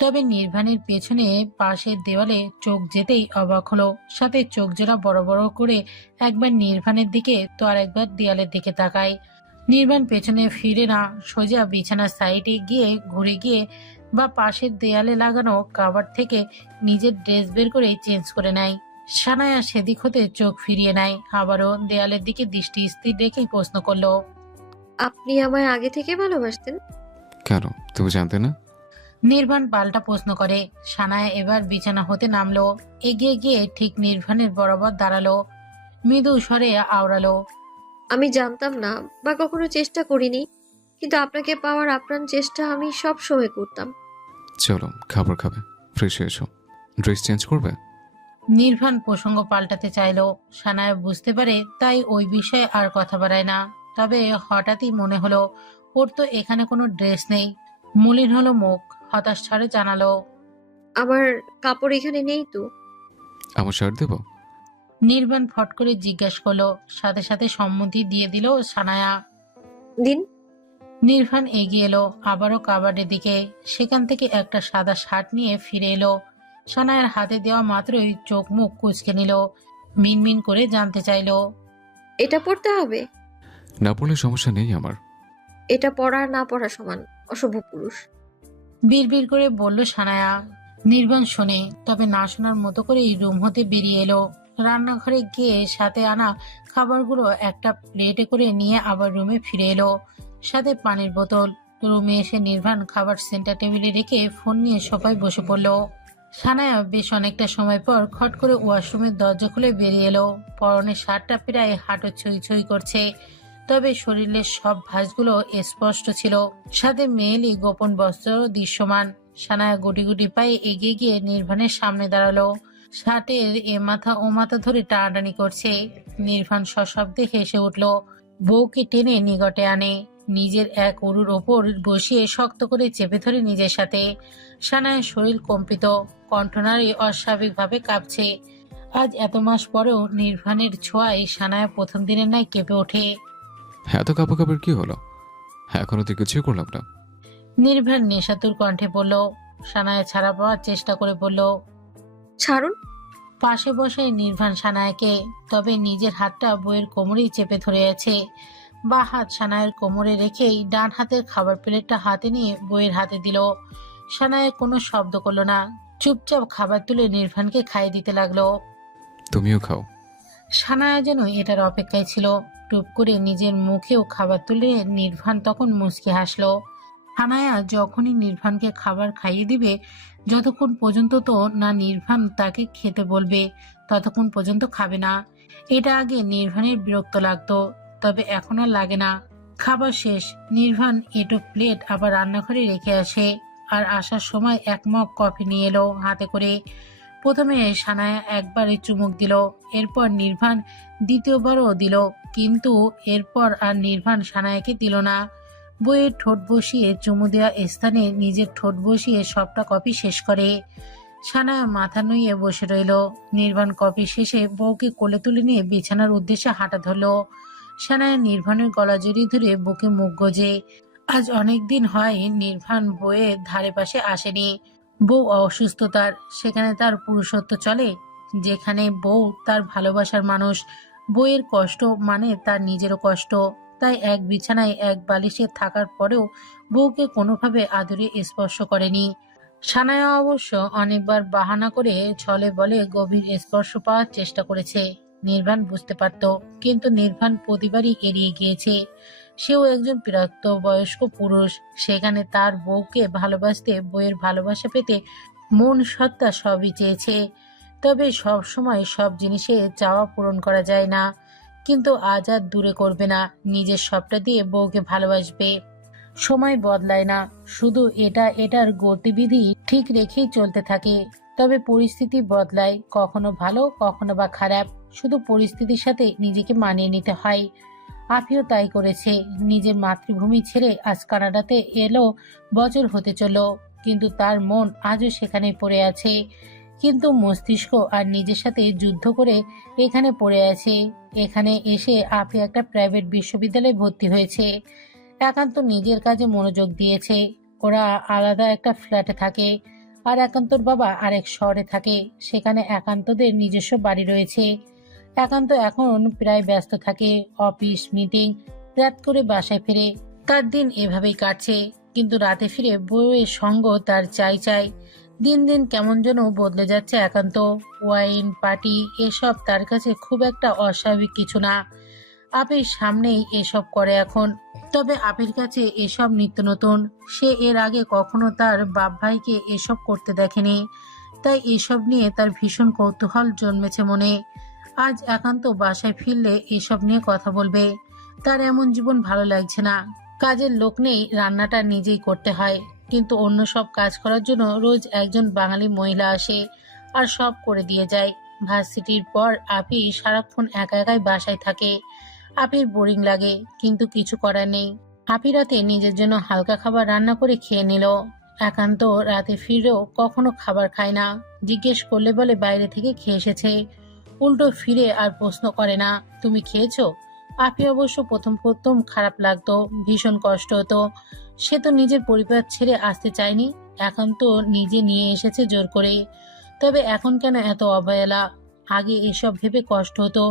তবে নির্বাণের পেছনে পাশের দেওয়ালে চোখ যেতেই অবাক হলো, সাথে চোখ জোড়া বড় বড় করে একবার নির্বাণের দিকে তো আর একবার দেয়ালের দিকে তাকায়। নির্বাণ পেছনে ফিরে না, সোজা বিছানার সাইডে গিয়ে ঘুরে গিয়ে বা পাশের দেয়ালে লাগানো কাভার থেকে নিজের ড্রেস বের করে চেঞ্জ করে নেয়। সানায়া সেদিক হতে চোখ ফিরিয়ে নেয়, আবারও দেয়ালের দিকে দৃষ্টি স্থির রেখেই প্রশ্ন করলো, আপনি আমায় আগে থেকে ভালোবাসতেন? কেন, তুমি জানতে না? নির্বাণ পাল্টা প্রশ্ন করে। সানায়া এবার বিছানা হতে নামলো, এগিয়ে গিয়ে ঠিক নির্বাণের বরাবর দাঁড়ালো, মৃদু স্বরে আওড়ালো, আমি জানতাম না বা কখনো চেষ্টা করিনি, কিন্তু আপনাকে পাওয়ার আপ্রাণ চেষ্টা আমি সব সময় করতাম। চলো খাবার খাবে, ফ্রেশ হয়েছো, ড্রেস চেঞ্জ করবে? নির্বাণ প্রসঙ্গ পাল্টাতে চাইলো। সানায়া বুঝতে পারে, তাই ওই বিষয়ে আর কথা বাড়ায় না। তবে হঠাৎই মনে হলো ওর তো এখানে কোনো ড্রেস নেই। মলিন হলো মুখ, হতাশ ছাড়ে জানালো, আমার কাপড় এখানে নেই তো। আমার শার্ট দেবো? নির্বাণ ফট করে জিজ্ঞাসা করলো, সাথে সাথে সম্মতি দিয়ে দিল সানায়া। দিন। নির্বাণ এগিয়ে এলো আবারও কাবাডের দিকে, সেখান থেকে একটা সাদা শার্ট নিয়ে ফিরে এলো। সানায়ার হাতে দেওয়া মাত্রই চোখ মুখ কুঁচকে নিল, মিনমিন করে জানতে চাইলো, এটা পড়তে হবে? না পড়লে সমস্যা নেই আমার। এটা পড়া আর না পড়া সমান, অসভ্য পুরুষ। বিড়বিড় করে বলল সানায়া। নির্বাণ শোনে, তবে না শোনার মতো করেই রুম হতে বেরিয়ে এলো। রান্নাঘরে গিয়ে সাথে আনা খাবারগুলো একটা প্লেটে করে নিয়ে আবার রুমে ফিরে এলো, সাথে পানির বোতল। রুমে এসে নির্বাণ খাবার সেন্টার টেবিলে রেখে ফোন নিয়ে সবাই বসে পড়লো। সানায়া বেশ অনেকটা সময় পর খট করে ওয়াশরুমের দরজা খুলে বেরিয়ে এলো। পরনের শার্টটা প্রায় হাঁটু ছুঁই ছুঁই করছে, তবে শরীরের সব ভাঁজগুলো স্পষ্ট ছিল, সাথে মেয়েলি গোপন বস্ত্র দৃশ্যমান। সানায়া গুটি গুটি পায়ে এগিয়ে গিয়ে নির্বাণের সামনে দাঁড়ালো। শার্টের এ মাথা ও মাথা ধরে টানাটানি করছে। নির্বাণ সশব্দে হেসে উঠল, বউকে টেনে নিকটে আনে, নিজের এক উরুর ওপর বসিয়ে শক্ত করে চেপে ধরে নিজের সাথে। সানায়ার শরীর কম্পিত, কণ্ঠনালী অস্বাভাবিকভাবে কাঁপছে। আজ এত মাস পরেও নির্বাণের ছোঁয়ায় সানায়া প্রথম দিনের ন্যায় কেঁপে ওঠে। এত কাপড় কি হলো? এখনো তো কিছুই করলাম না। নির্বাণ নেশাতুর কণ্ঠে বলল। সানায়া ছাড়া পাওয়ার চেষ্টা করে বলল, ছাড়ুন। পাশে বসে নির্বাণ সানায়াকে, তবে নিজের হাতটা বইয়ের কোমরেই চেপে ধরে আছে। বা হাত সানায়ের কোমরে রেখেই ডান হাতের খাবার প্লেটটা হাতে নিয়ে বইয়ের হাতে দিল। সানায়া কোনো শব্দ করলো না, চুপচাপ খাবার তুলে নির্বাণকে খাইয়ে দিতে লাগলো। তুমিও খাও। সানায়া যেন এটার অপেক্ষায় ছিল। টুপ করে নিজের মুখেও খাবার তুলে নির্বাণ তখন মুচকি হাসলো। সানায়া যখনই নির্বাণকে খাবার খাইয়ে দিবে, যতক্ষণ পর্যন্ত তো না নির্বাণ তাকে খেতে বলবে ততক্ষণ পর্যন্ত খাবে না। এটা আগে নির্বাণের বিরক্ত লাগতো, তবে এখন আর লাগে না। খাবার শেষ, নির্বাণ এটো প্লেট আবার রান্নাঘরে রেখে আসে, আর আসার সময় এক মগ কফি নিয়ে এলো হাতে করে। প্রথমে সানায়া একবারে চুমুক দিল, এরপর নির্বাণ দ্বিতীয়বারও দিল, কিন্তু এরপর আর নির্বাণ সানায়াকে দিল না। বইয়ের ঠোঁট বসিয়ে চুমু দেওয়া স্থানে নিজের ঠোঁট বসিয়ে সবটা কফি শেষ করে। সানায়া মাথা নুইয়ে বসে রইল। নির্বাণ কফি শেষে বউকে কোলে তুলে নিয়ে বিছানার উদ্দেশ্যে হাঁটা ধরল। সানায়া নির্বাণের গলা জড়িয়ে ধরে বুকে মুখ গোজে। আজ অনেক দিন হয় নির্বাণ বইয়ের ধারে পাশে আসেনি। বউ অসুস্থতার, সেখানে তার পুরুষত্ব চলে। যেখানে বউ তার ভালোবাসার মানুষ, বইয়ের কষ্ট মানে তার নিজেরও কষ্ট। তাই এক বিছানায় এক বালিশে থাকার পরেও বউকে কোনোভাবে আদরে স্পর্শ করেনি। সানায়া অবশ্য অনেকবার বাহানা করে ছলে বলে গভীর স্পর্শ পাওয়ার চেষ্টা করেছে। নির্বাণ বুঝতে পারত, কিন্তু নির্বাণ প্রতিবারই এড়িয়ে গিয়েছে। সেও একজন প্রাপ্তবয়স্ক পুরুষ, সেখানে তার বউকে ভালোবাসতে, বউয়ের ভালোবাসা পেতে মন সত্তা সবই চেয়েছে। তবে সব সময় সব জিনিসে চাওয়া পূরণ করা যায় না। কিন্তু আজ আর দূরে করবে না, নিজের সবটা দিয়ে বউকে ভালোবাসবে। সময় বদলায় না, শুধু এটার গতিবিধি ঠিক রেখেই চলতে থাকে। তবে পরিস্থিতি বদলায়, কখনো ভালো কখনো বা খারাপ। শুধু পরিস্থিতির সাথে নিজেকে মানিয়ে নিতে হয়। আপিও তাই করেছে। নিজের মাতৃভূমি ছেড়ে আজ কানাডাতে এলো, বছর হতে চলল, কিন্তু তার মন আজও সেখানে পড়ে আছে। কিন্তু মস্তিষ্ক আর নিজের সাথে যুদ্ধ করে এখানে পড়ে আছে। এখানে এসে আপি একটা প্রাইভেট বিশ্ববিদ্যালয়ে ভর্তি হয়েছে। একান্ত নিজের কাজে মনোযোগ দিয়েছে। ওরা আলাদা একটা ফ্ল্যাটে থাকে, আর একান্তর বাবা আরেক শহরে থাকে। সেখানে একান্তদের নিজস্ব বাড়ি রয়েছে। একান্ত এখন প্রায় ব্যস্ত থাকে, অফিস মিটিং, রাত করে বাসায় ফিরে। তার দিন এভাবেই কাটছে, কিন্তু রাতে ফিরে বউয়ের সঙ্গ তার চাই। দিন দিন কেমন যেন বদলে যাচ্ছে একান্ত। ওয়াইন পার্টি এসব তার কাছে খুব একটা অস্বাভাবিক কিছু না। আপির সামনেই এসব করে এখন। তবে আপির কাছে এসব নিত্য নতুন। সে এর আগে কখনো তার বাপ ভাইকে এসব করতে দেখেনি। তাই এসব নিয়ে তার ভীষণ কৌতূহল জন্মেছে মনে। আজ একান্ত বাসায় ফিরলে এসব নিয়ে কথা বলবে। তার এমন জীবন ভালো লাগছে না। কাজের লোক নেই, রান্নাটা নিজেই করতে হয়। কিন্তু অন্য সব কাজ করার জন্য রোজ একজন বাঙালি মহিলা আসে, আর সব করে দিয়ে যায়। ভার্সিটির পর আপি সারাক্ষণ একা একাই বাসায় থাকে। আপির বোরিং লাগে, কিন্তু কিছু করার নেই। আপি রাতে নিজের জন্য হালকা খাবার রান্না করে খেয়ে নিল। একান্ত রাতে ফিরেও কখনো খাবার খায় না। জিজ্ঞেস করলে বলে বাইরে থেকে খেয়ে এসেছে। উল্টো ফিরে আর প্রশ্ন করে না, তুমি খেয়েছো? আপি অবশ্য প্রথম খারাপ লাগতো, ভীষণ কষ্ট হতো। সে তো নিজের পরিবার ছেড়ে আসতে চায়নি, এখন তো নিজে নিয়ে এসেছে জোর করে। তবে এখন কেন এত অবহেলা? আগে এসব ভেবে কষ্ট হতো,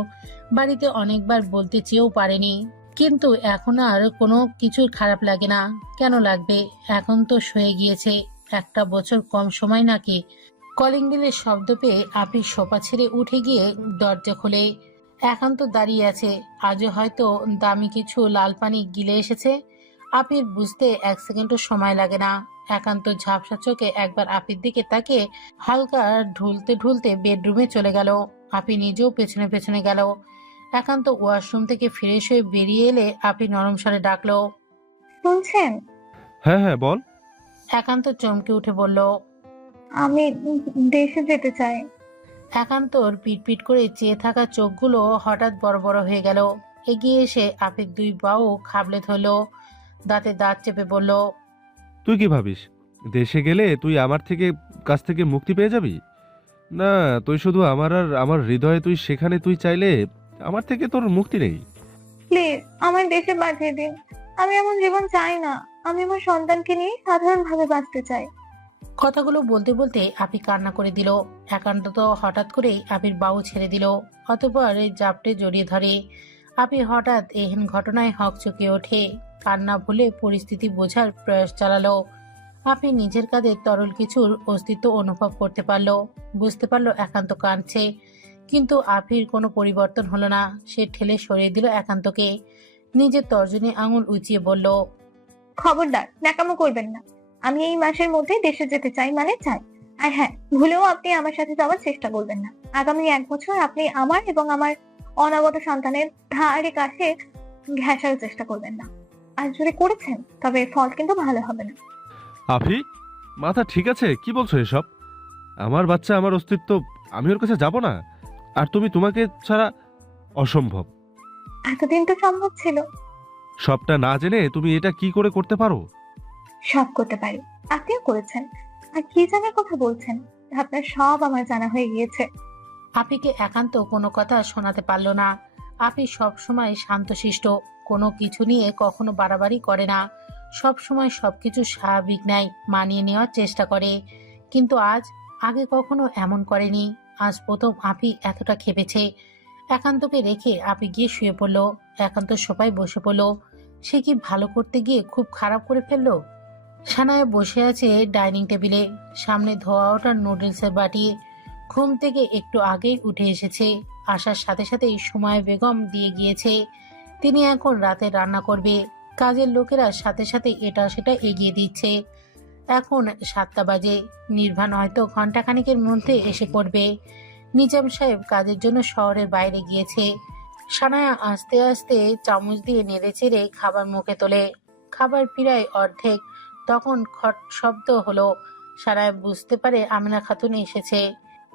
বাড়িতে অনেকবার বলতে চেয়েও পারেনি। কিন্তু এখন আর কোনো কিছুর খারাপ লাগে না। কেন লাগবে? এখন তো সয়ে গিয়েছে। 1 বছর কম সময় নাকি? কলিং বেলের শব্দ পেয়ে আপনি সোফা ছেড়ে উঠে গিয়ে দরজা খোলে। একান্ত দাঁড়িয়ে আছে। আজও হয়তো দামি কিছু লাল পানি গিলে এসেছে। আপির বুঝতে 1 সেকেন্ডও সময় লাগে না। একান্ত ঝাপসা চোখে একবার আপির দিকে তাকিয়ে হালকা ঢুলতে ঢুলতে বেডরুমে চলে গেল। আপি নিজেও পেছনে পেছনে গেল। একান্ত ওয়াশরুম থেকে ফ্রেশ হয়ে বেরিয়ে এলে আপি নরম স্বরে ডাকলো। শুনছেন? হ্যাঁ হ্যাঁ বল। একান্ত চমকে উঠে বলল। আমি দেশে যেতে চাই। একান্তর পিটপিট করে চেয়ে থাকা চোখগুলো হঠাৎ বড় বড় হয়ে গেল। এগিয়ে এসে আপির দুই বাহু খাবলে ধরল, দাঁতে দাঁত চেপে বলল। তুই কি ভাবিস দেশে গেলে তুই আমার কাছ থেকে মুক্তি পেয়ে যাবি? না, তুই শুধু আমার আর আমার হৃদয়ে তুই সেখানে তুই চাইলে আমার থেকে তোর মুক্তি নেই। প্লিজ আমার দেশে পাঠিয়ে দিন। আমি এমন জীবন চাই না। আমি আমার সন্তানকে নিয়ে সাধারণভাবে বাঁচতে চাই। কথাগুলো বলতে বলতে আপি কান্না করে দিল। একান্ত তো হঠাৎ করেই আপির বাহু ছেড়ে দিল, অতঃপর জাপটে জড়িয়ে ধরে। আপি হঠাৎ এহেন ঘটনায় হকচকিয়ে ওঠে, কান্না ভুলে পরিস্থিতি বোঝার প্রয়াস চালালো। আপি নিজের কাঁধে তরল কিছুর অস্তিত্ব অনুভব করতে পারল, বুঝতে পারল একান্ত কাঁদছে। কিন্তু আপির কোনো পরিবর্তন হলো না। সে ঠেলে সরিয়ে দিল একান্তকে, নিজের তর্জনী আঙুল উঁচিয়ে বলল। খবরদার ন্যাকামো করবেন না। আমি এই মাসের মধ্যে দেশে যেতে চাই, মানে চাই। আর হ্যাঁ, ভুলেও আপনি আমার সাথে যাওয়ার চেষ্টা করবেন না। আগামী 1 বছর আপনি আমার এবং আমার অনাগত সন্তানের ধারে কাছে ঘেঁষার চেষ্টা করবেন না। আর যদি করেছেন তবে ফল কিন্তু ভালো হবে না। আফি, মাথা ঠিক আছে? কি বলছো এসব? আমার বাচ্চা, আমার অস্তিত্ব, আমি ওর কাছে যাব না? আর তোমাকে ছাড়া অসম্ভব। এতদিন তো সম্ভব ছিল। সবটা না জেনে তুমি এটা কি করে করতে পারো? সব করতে পারি, আপনিও করেছেন। আর কি জানার কথা বলছেন? আপনার সব আমার জানা হয়ে গিয়েছে। আপিকে একান্ত কোনো কথা শোনাতে পারল না। আপি সবসময় শান্তশিষ্ট, কোনো কিছু নিয়ে কখনো বাড়াবাড়ি করে না। সবসময় সবকিছু স্বাভাবিক নাই মানিয়ে নেওয়ার চেষ্টা করে। কিন্তু আগে কখনো এমন করেনি। আজ প্রথম আপি এতটা খেপেছে। একান্তকে রেখে আপি গিয়ে শুয়ে পড়ল। একান্ত সোফায় বসে পড়ল। সে কি ভালো করতে গিয়ে খুব খারাপ করে ফেললো? সানায়া বসে আছে ডাইনিং টেবিলে, সামনে ধোয়া ওঠা নুডলসের বাটি। ঘুম থেকে একটু আগেই উঠে এসেছে। আসার সাথে সাথেই সুমায়া বেগম দিয়ে গিয়েছে। তিনি এখন রাতে রান্না করবে। কাজের লোকেরা সাথে সাথে এটা সেটা এগিয়ে দিচ্ছে। এখন 7টা বাজে। নির্বাণ হয়তো ঘন্টাখানিকের মধ্যে এসে পড়বে। নিজাম সাহেব কাজের জন্য শহরের বাইরে গিয়েছে। সানায়া আস্তে আস্তে চামচ দিয়ে নেড়ে চেড়ে খাবার মুখে তোলে। খাবার প্রায় অর্ধেক, তখন খট শব্দ হলো। সানায়া বুঝতে পারে আমিনা খাতুন এসেছে।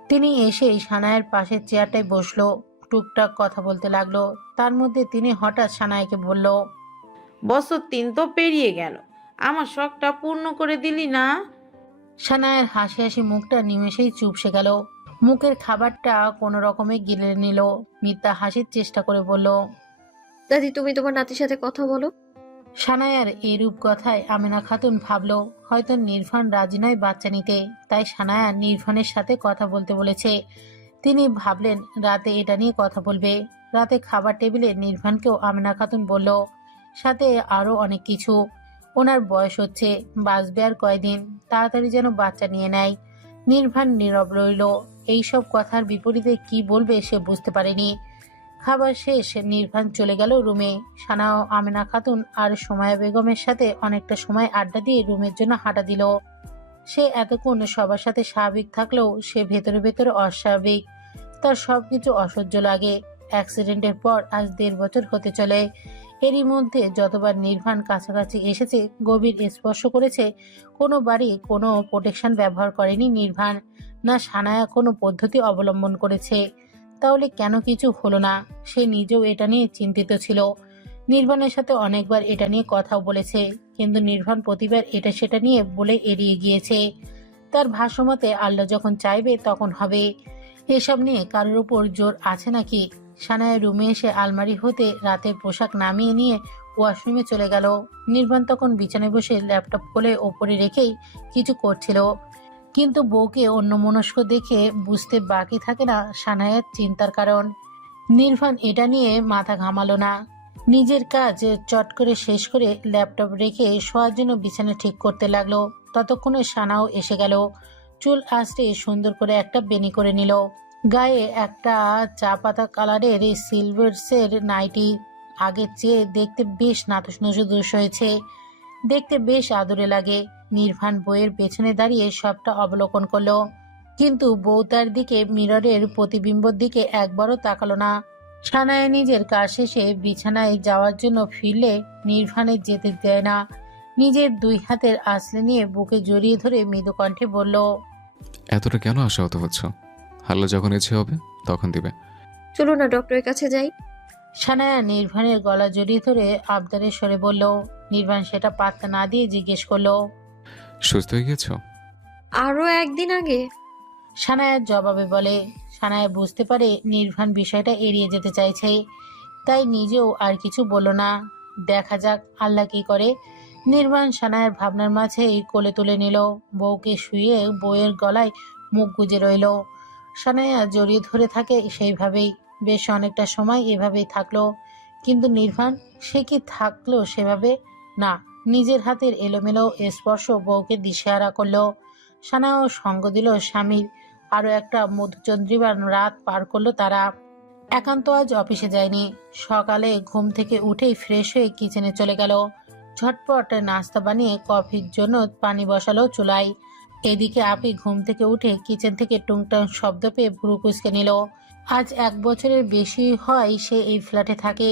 তিনি এসেই সানায়ার পাশের চেয়ারটায় বসলো, টুকটাক কথা বলতে লাগলো। তার মধ্যে তিনি হঠাৎ সানায়াকে বলল। বছর 3 তো পেরিয়ে গেল, আমার শখটা পূর্ণ করে দিলি না? সানায়ার হাসি হাসি মুখটা নিমেষেই চুপসে গেল। মুখের খাবারটা কোনো রকমে গিলে নিল। মিথ্যা হাসির চেষ্টা করে বলল। দাদি, তুমি তোমার নাতির সাথে কথা বলো। সানায়ার এরূপ কথায় আমিনা খাতুন ভাবলো হয়তো নির্ভান রাজি নয় বাচ্চা নিতে, তাই সানায়া নির্ভানের সাথে কথা বলতে বলেছে। তিনি ভাবলেন রাতে এটা নিয়ে কথা বলবে। রাতে খাবার টেবিলে নির্ভানকেও আমিনা খাতুন বলল, সাথে আরো অনেক কিছু। ওনার বয়স হচ্ছে, বাঁচবে আর কয়দিন, তাড়াতাড়ি যেন বাচ্চা নিয়ে নেয়। নির্ভান নীরব রইল। এইসব কথার বিপরীতে কি বলবে সে বুঝতে পারেনি। খাবার শেষ, নির্ভান চলে গেল রুমে। সানা ও আমিনা খাতুন আর সুমায়া বেগমের সাথে অনেকটা সময় আড্ডা দিয়ে রুমের জন্য হাঁটা দিল। সে এতক্ষণ সবার সাথে স্বাভাবিক থাকলেও সে ভেতরে ভেতরে অস্বাভাবিক। তার সবকিছু অসহ্য লাগে। অ্যাক্সিডেন্টের পর আজ 1.5 বছর হতে চলে। এরই মধ্যে যতবার নির্ভান কাছাকাছি এসেছে, গভীর স্পর্শ করেছে, কোনো বাড়ি কোনো প্রোটেকশন ব্যবহার করেনি নির্ভান। না সানায়া কোনো পদ্ধতি অবলম্বন করেছে। তাহলে কেন কিছু হলো না? সে নিজেও এটা নিয়ে চিন্তিত ছিল। নির্ভানের সাথে অনেকবার এটা নিয়ে কথাও বলেছে, কিন্তু নির্ভান প্রতিবার এটা সেটা নিয়ে বলে এড়িয়ে গিয়েছে। তার ভাষ্যমতে আল্লাহ যখন চাইবে তখন হবে। এসব নিয়ে কারোর উপর জোর আছে নাকি? সানায়া রুমে এসে আলমারি হতে রাতের পোশাক নামিয়ে নিয়ে ওয়াশরুমে চলে গেল। নির্ভান তখন বিছানায় বসে ল্যাপটপ খুলে ওপরে রেখেই কিছু করছিল। কিন্তু বউকে অন্যমনস্ক দেখে বুঝতে বাকি থাকে না সানায়ার চিন্তার কারণ। নির্ভান এটা নিয়ে মাথা ঘামালো না। নিজের কাজ চট করে শেষ করে ল্যাপটপ রেখে শোয়ার জন্য বিছানা ঠিক করতে লাগলো। ততক্ষণে সানাও এসে গেল। চুল আঁচড়ে সুন্দর করে একটা বেনি করে নিল। গায়ে একটা চা পাতা কালারের সিলভার্সের নাইটি। আগের চেয়ে দেখতে বেশ নাতুস হয়েছে। দেখতে বেশ আদরে লাগে। নির্ভান বইয়ের পেছনে দাঁড়িয়ে সবটা অবলোকন করলো, কিন্তু বউ তার দিকে মিররের প্রতিবিম্বর দিকে একবারও তাকালো না। সানায়া নিজের কাজ শেষে বিছানায় যাওয়ার জন্য ফিরলে নির্বাণের যেতে দেয় না। নিজের 2 হাতের আঁচলে নিয়ে বুকে জড়িয়ে ধরে মৃদু কণ্ঠে বলল, এতটা কেন আশাহত হচ্ছ? হাল্লা যখন ইচ্ছে হবে তখন দিবে। চলো না ডক্টরের কাছে যাই। সানায়া নির্বাণের গলা জড়িয়ে ধরে আবদারের স্বরে বলল। নির্বাণ সেটা পাত্তা না দিয়ে জিজ্ঞেস করলো, সুস্থ হয়ে গেছো? আরো একদিন আগে। সানায়ার জবাবে বলে। সানায়া বুঝতে পারে নির্বাণ বিষয়টা এড়িয়ে যেতে চাইছে, তাই নিজেও আর কিছু বলল না। দেখা যাক আল্লাহ কি করে। নির্বাণ সানায়ার ভাবনার মাঝেই কোলে তুলে নিল। বউকে শুয়ে বউয়ের গলায় মুখ গুজে রইল। সানায়া জড়িয়ে ধরে থাকে সেইভাবেই। বেশ অনেকটা সময় এভাবেই থাকলো। কিন্তু নির্বাণ, সে কি থাকলো সেভাবে? না, নিজের হাতের এলোমেলো স্পর্শ বউকে দিশেহারা করলো। সানায়াও সঙ্গ দিল স্বামীর। আরো একটা মধুচন্দ্রিমার রাত পার করলো তারা। একান্ত আজ অফিসে যায়নি। সকালে ঘুম থেকে উঠেই ফ্রেশ হয়ে কিচেনে চলে গেল। ঝটপট নাস্তা বানিয়ে কফির জন্য পানি বসালো চুলায়। এদিকে আপি ঘুম থেকে উঠে কিচেন থেকে টুংটাং শব্দ পেয়ে ভুরু কুঁচকে নিল। আজ 1 বছরের বেশি হয় সে এই ফ্ল্যাটে থাকে।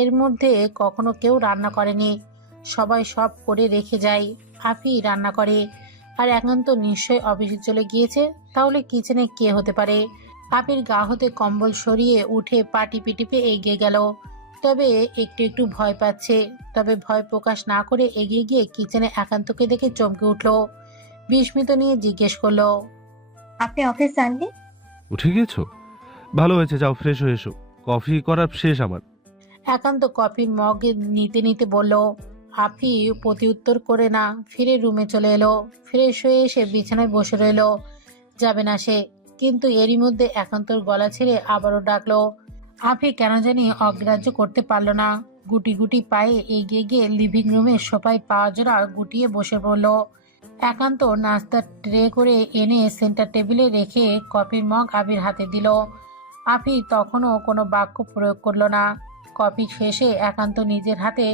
এর মধ্যে কখনো কেউ রান্না করেনি, সবাই সব করে রেখে যায়। আপি রান্না করে। আর এখন তো নিশ্চয়ই অফিসে চলে গিয়েছে, তাহলে কিচেনে কে হতে পারে? আপির গা হতে কম্বল সরিয়ে উঠে পা টিপে টিপে এগিয়ে গেল। তবে একটু একটু ভয় পাচ্ছে। তবে ভয় প্রকাশ না করে এগিয়ে গিয়ে কিচেনে একান্তকে দেখে চমকে উঠল। বিস্মিত নিয়ে জিজ্ঞেস করলো, আপনি অফিস যাননি? উঠে গিয়েছো? ভালো হয়েছে, যাও ফ্রেশ হয়ে এসো। কফি করা শেষ আমার। একান্ত কফির মগ নিতে নিতে বলল। আফি প্রতিউত্তর করে না ফিরে রুমে চলে এলো। ফ্রেশ হয়ে এসে বিছানায় বসে রইল। যাবে না সে, কিন্তু এরই মধ্যে একান্তর গলা ছেড়ে আবারও ডাকলো। আফি কেন জানি অগ্রাহ্য করতে পারল না। গুটি গুটি পায়ে এগিয়ে গিয়ে লিভিং রুমে সোফায় পা জোড়া গুটিয়ে বসে পড়ল। একান্ত নাস্তার ট্রে করে এনে সেন্টার টেবিলে রেখে কফির মগ আবির হাতে দিল। আফি তখনও কোনো বাক্য প্রয়োগ করল না। কফি শেষে একান্ত নিজের হাতে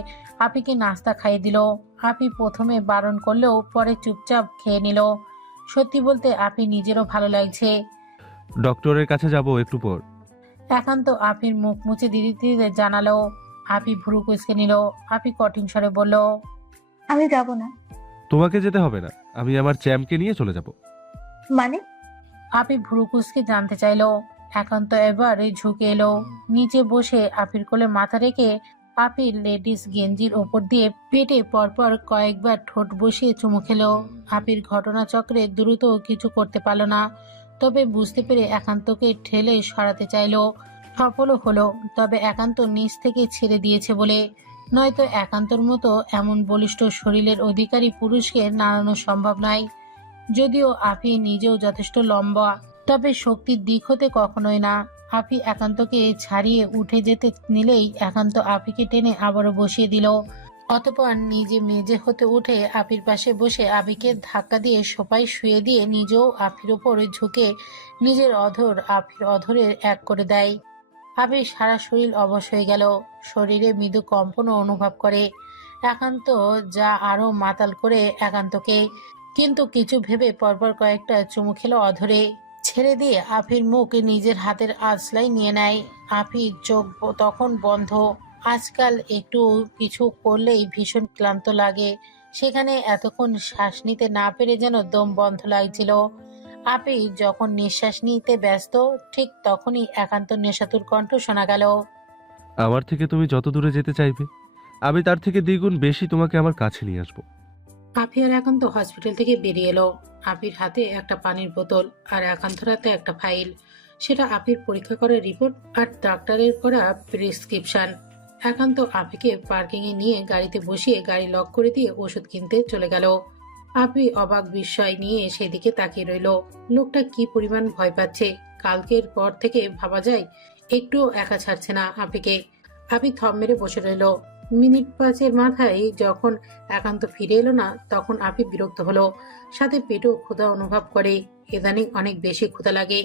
আপিকে নাস্তা খাইয়ে দিল। আপি প্রথমে বারণ করলেও পরে চুপচাপ খেয়ে নিল। সত্যি বলতে আপি নিজেরও ভালো লাগছে। ডক্টরের কাছে যাব একটু পর। একান্ত আপির মুখ মুছে দিতে দিতে জানালো। আপি ভুরু কুঁচকে নিল। আপি কঠিন স্বরে বলল, আমি যাব না। তোমাকে যেতে হবে না, আমি আমার চ্যাম্পকে নিয়ে চলে যাব। মানে? আপি ভুরু কুঁচকে জানতে চাইলো। একান্ত এবার ঝুঁকে এলো। নিচে বসে আপির কোলে মাথা রেখে আপির লেডিস গেঞ্জির ওপর দিয়ে পেটে পরপর কয়েকবার ঠোঁট বসিয়ে চুমু খেলো। আপির ঘটনাচক্রে দ্রুত কিছু করতে পারল না, তবে বুঝতে পেরে একান্তকে ঠেলে সরাতে চাইলো। সফলও হলো, তবে একান্ত নিচ থেকে ছেড়ে দিয়েছে বলে। নয়তো একান্তর মতো এমন বলিষ্ঠ শরীরের অধিকারী পুরুষকে নাড়ানো সম্ভব নয়। যদিও আফি নিজেও যথেষ্ট লম্বা, তবে শক্তির দিক হতে কখনোই না। আফি একান্তকে ছাড়িয়ে উঠে যেতে নিলেই একান্ত আফিকে টেনে আবারও বসিয়ে দিল। অতঃপর নিজে মেজে হতে উঠে আফির পাশে বসে আফিকে ধাক্কা দিয়ে সোফায় শুয়ে দিয়ে নিজেও আফির ওপর ঝুঁকে নিজের অধর আফির অধরে এক করে দেয়। আফির সারা শরীর অবশ হয়ে গেল। শরীরে মৃদু কম্পনও অনুভব করে। একান্ত যা আরো মাতাল করে একান্তকে। কিন্তু কিছু ভেবে পরপর কয়েকটা চুমু খেলো অধরে। ছেড়ে দিয়ে আফির মুখ নিজের হাতের আঁচলাই নিয়ে নেয়। আফির চোখ তখন বন্ধ। আজকাল একটু কিছু করলেই ভীষণ ক্লান্ত লাগে, সেখানে এতক্ষণ শ্বাস নিতে না পেরে যেন দম বন্ধ লাগছিল। আফি যখন নিঃশ্বাস নিতে ব্যস্ত, ঠিক তখনই একান্ত নেশাতুর কণ্ঠ শোনা গেল। আমার থেকে তুমি যত দূরে যেতে চাইবে, আমি তার থেকে দ্বিগুণ বেশি তোমাকে আমার কাছে নিয়ে আসবো। আফি আর একান্ত হসপিটাল থেকে বেরিয়ে এলো। আফির হাতে একটা পানির বোতল আর একান্তর হাতে একটা ফাইল। সেটা আফির পরীক্ষা করার রিপোর্ট আর ডাক্তারের করা প্রেসক্রিপশন। একান্ত আফিকে পার্কিং এ নিয়ে গাড়িতে বসিয়ে গাড়ি লক করে দিয়ে ওষুধ কিনতে চলে গেল। আফি অবাক বিস্ময় নিয়ে সেদিকে তাকিয়ে রইল। লোকটা কি পরিমাণ ভয় পাচ্ছে। কালকের পর থেকে ভাবা যায় একটু একা ছাড়ছে না আফিকে। আফি থম মেরে বসে রইল। মিনিট 5-এর মাথায় যখন একান্ত ফিরে এলো না, তখন আফি বিরক্ত হলো। সাথে পেটও ক্ষুধা অনুভব করে। ইদানিং অনেক বেশি ক্ষুধা লাগে।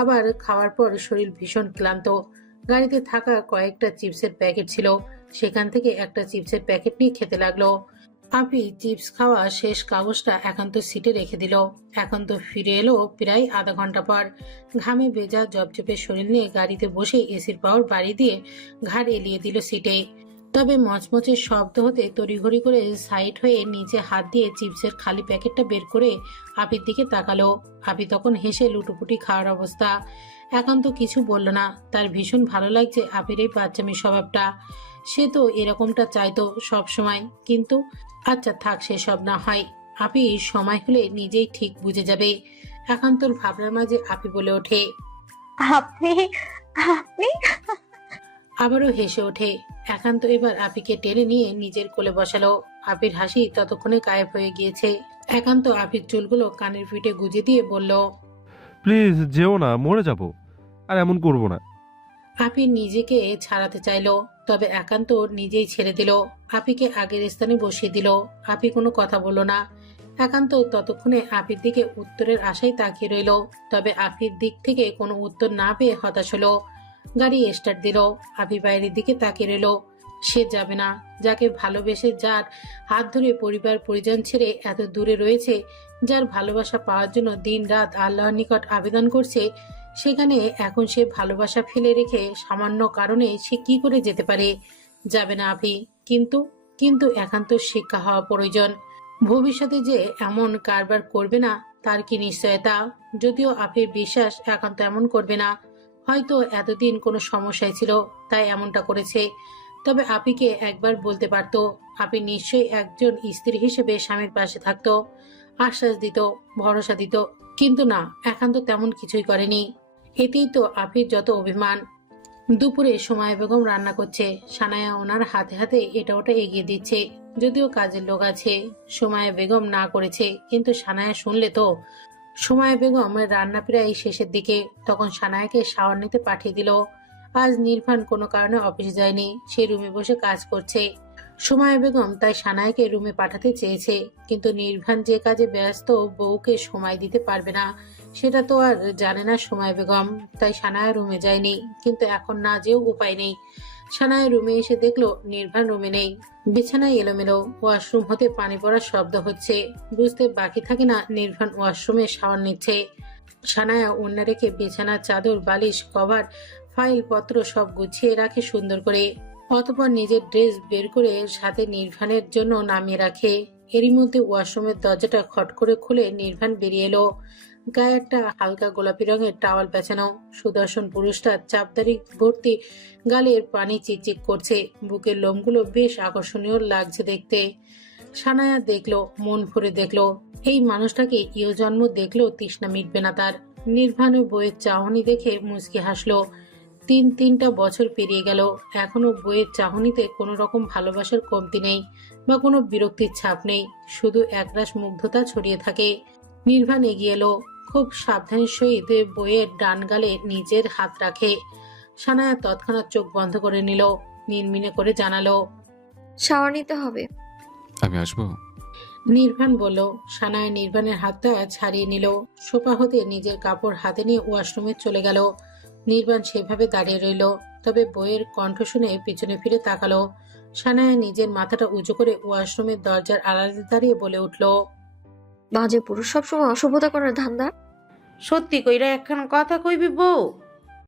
আবার খাওয়ার পর শরীর ভীষণ ক্লান্ত। গাড়িতে থাকা কয়েকটা চিপসের প্যাকেট ছিল, সেখান থেকে একটা চিপসের প্যাকেট নিয়ে খেতে লাগলো। আপি চিপস খাওয়া শেষ কাগজটা একান্ত সিটে রেখে দিল। একান্ত ফিরে এলো প্রায় আধা ঘন্টা পর। ঘামে ভেজা জপজপে শরীর নিয়ে গাড়িতে বসে এসির পাওয়ার বাড়ি দিয়ে ঘাড় এলিয়ে দিল সিটে। তবে মচমচে শব্দ হতে তড়িঘড়ি করে সাইড হয়ে নিচে হাত দিয়ে চিপসের খালি প্যাকেটটা বের করে আপির দিকে তাকালো। আপি তখন হেসে লুটোপুটি খাওয়ার অবস্থা। একান্ত কিছু বলল না। তার ভীষণ ভালো লাগছে আপির এই বাচ্চামি স্বভাবটা। সে তো এরকমটা চাইতো সব সময়, কিন্তু আচ্ছা থাক, সেসব না হয়। আপি সময় হলে নিজেই ঠিক বুঝে যাবে। একান্তর ভাবনার মাঝে আপি বলে ওঠে। আপনি আপনি আবারও হেসে ওঠে। একান্ত এবার আপিকে টেনে নিয়ে নিজের কোলে বসালো। আপির হাসি ততক্ষণে গায়েব হয়ে গিয়েছে। একান্ত আপির চুলগুলো কানের পিঠে গুজে দিয়ে বলল, প্লিজ যেও না, মরে যাব। আর এমন করব না। আপি নিজেকে ছাড়াতে চাইলো, তবে একান্ত নিজেই ছেড়ে দিল। আপিকে আগের স্থানে বসিয়ে দিল। আপি কোনো কথা বলল না। একান্ত ততক্ষণে আপির দিকে উত্তরের আশায় তাকিয়ে রইল। তবে আপির দিক থেকে কোনো উত্তর না পেয়ে হতাশ হলো। গাড়ি স্টার্ট দিল। আপি বাইরের দিকে তাকিয়ে রইল। সে যাবে না। যাকে ভালোবেসে, যার হাত ধরে পরিবার পরিজন ছেড়ে এত দূরে রয়েছে, যার ভালোবাসা পাওয়ার জন্য দিন রাত আল্লাহর নিকট আবেদন করছে, সেখানে এখন সে ভালোবাসা ফেলে রেখে সামান্য কারণে সে কি করে যেতে পারে? যাবে না আপি। কিন্তু কিন্তু একান্ত শিক্ষা হওয়া প্রয়োজন। ভবিষ্যতে যে এমন কারবার করবে না তার কি নিশ্চয়তা? যদিও আপির বিশ্বাস একান্ত এমন করবে না। হয়তো এতদিন কোনো সমস্যায় ছিল তাই এমনটা করেছে। তবে আপিকে একবার বলতে পারত। আপি নিশ্চয়ই একজন স্ত্রী হিসেবে স্বামীর পাশে থাকতো, আশ্বাস দিত, ভরসা দিত। কিন্তু না, একান্ত তেমন কিছুই করেনি। এতেই তো আপির যত অভিমান। দুপুরে সুমাইয়া বেগম রান্না করছে। সানায়া ওনার হাতে হাতে এটা ওটা এগিয়ে দিচ্ছে। যদিও কাজের লোক আছে, সুমাইয়া বেগম না করেছে, কিন্তু সানায়া শুনলে তো। সুমাইয়া বেগম রান্না প্রায় শেষের দিকে। তখন সানায়াকে শাওয়ার নিতে পাঠিয়ে দিল। আজ নির্ভান কোনো কারণে অফিসে যায়নি, সে রুমে বসে কাজ করছে। সুমাইয়া বেগম তাই সানায়াকে রুমে পাঠাতে চেয়েছে, কিন্তু নির্ভান যে কাজে ব্যস্ত বউকে সময় দিতে পারবে না সেটা তো আর জানে না সুমাইয়া বেগম। তাই সানায়া রুমে যায়নি, কিন্তু এখন না যেও উপায় নেই। সানায়া রুমে এসে দেখলো নির্ভান রুমে নেই। বিছানায় এলোমেলো, ওয়াশরুম হতে পানি পড়ার শব্দ হচ্ছে। বুঝতে বাকি থাকে না নির্ভান ওয়াশরুমে শাওয়ার নিচ্ছে। সানায়া ওড়না রেখে বিছানার চাদর, বালিশ, কভার, ফাইল পত্র সব গুছিয়ে রাখে সুন্দর করে। অতঃপর নিজের ড্রেস বের করে সাথে নির্ভানের জন্য নামিয়ে রাখে। এরই মধ্যে ওয়াশরুমের দরজাটা খট করে খুলে নির্ভান বেরিয়ে এলো। গায়ে একটা হালকা গোলাপি রঙের টাওয়াল পেঁচানো। সুদর্শন পুরুষটা চাপদারি ভর্তি, গালের পানি চিকচিক করছে। বুকের লোমগুলো বেশ আকর্ষণীয় লাগছে দেখতে। সানায়া দেখলো, মন ভরে দেখলো। এই মানুষটাকে ইয় জন্ম দেখলেও তৃষ্ণা মিটবে না তার। নির্ভান বইয়ের চাহনি দেখে মুচকি হাসলো। তিনটা বছর পেরিয়ে গেল, এখনো বইয়ের চাহনিতে কোনো রকম ভালোবাসার কমতি নেই বা কোনো বিরক্তির ছাপ নেই, শুধু একরাশ মুগ্ধতা ছড়িয়ে থাকে। নির্ভান এগিয়ে এলো। খুব সাবধানের সহিত বইয়ের ডান গালে নিজের হাত রাখে। সানায়া তৎক্ষণাৎ চোখ বন্ধ করে নিল। নির্মিনে করে জানালো, শাওয়ার নিতে হবে। আমি আসবো। নির্ভান বলল। সানায়া নির্ভানের হাতটা ছাড়িয়ে নিল। সোফা হতে নিজের কাপড় হাতে নিয়ে ওয়াশরুমে চলে গেল। নির্বাণ সেভাবে দাঁড়িয়ে রইল। তবে বইয়ের কণ্ঠ শুনে পিছনে ফিরে তাকালো। সানায়া নিজের মাথাটা উঁচু করে ওয়াশরুমের দরজার আড়ালে দাঁড়িয়ে বলে উঠল, বাজে পুরুষ সবসময় অসভ্যতা করার ধান্দা। সত্যি কইরা একখান কথা কইবি বউ?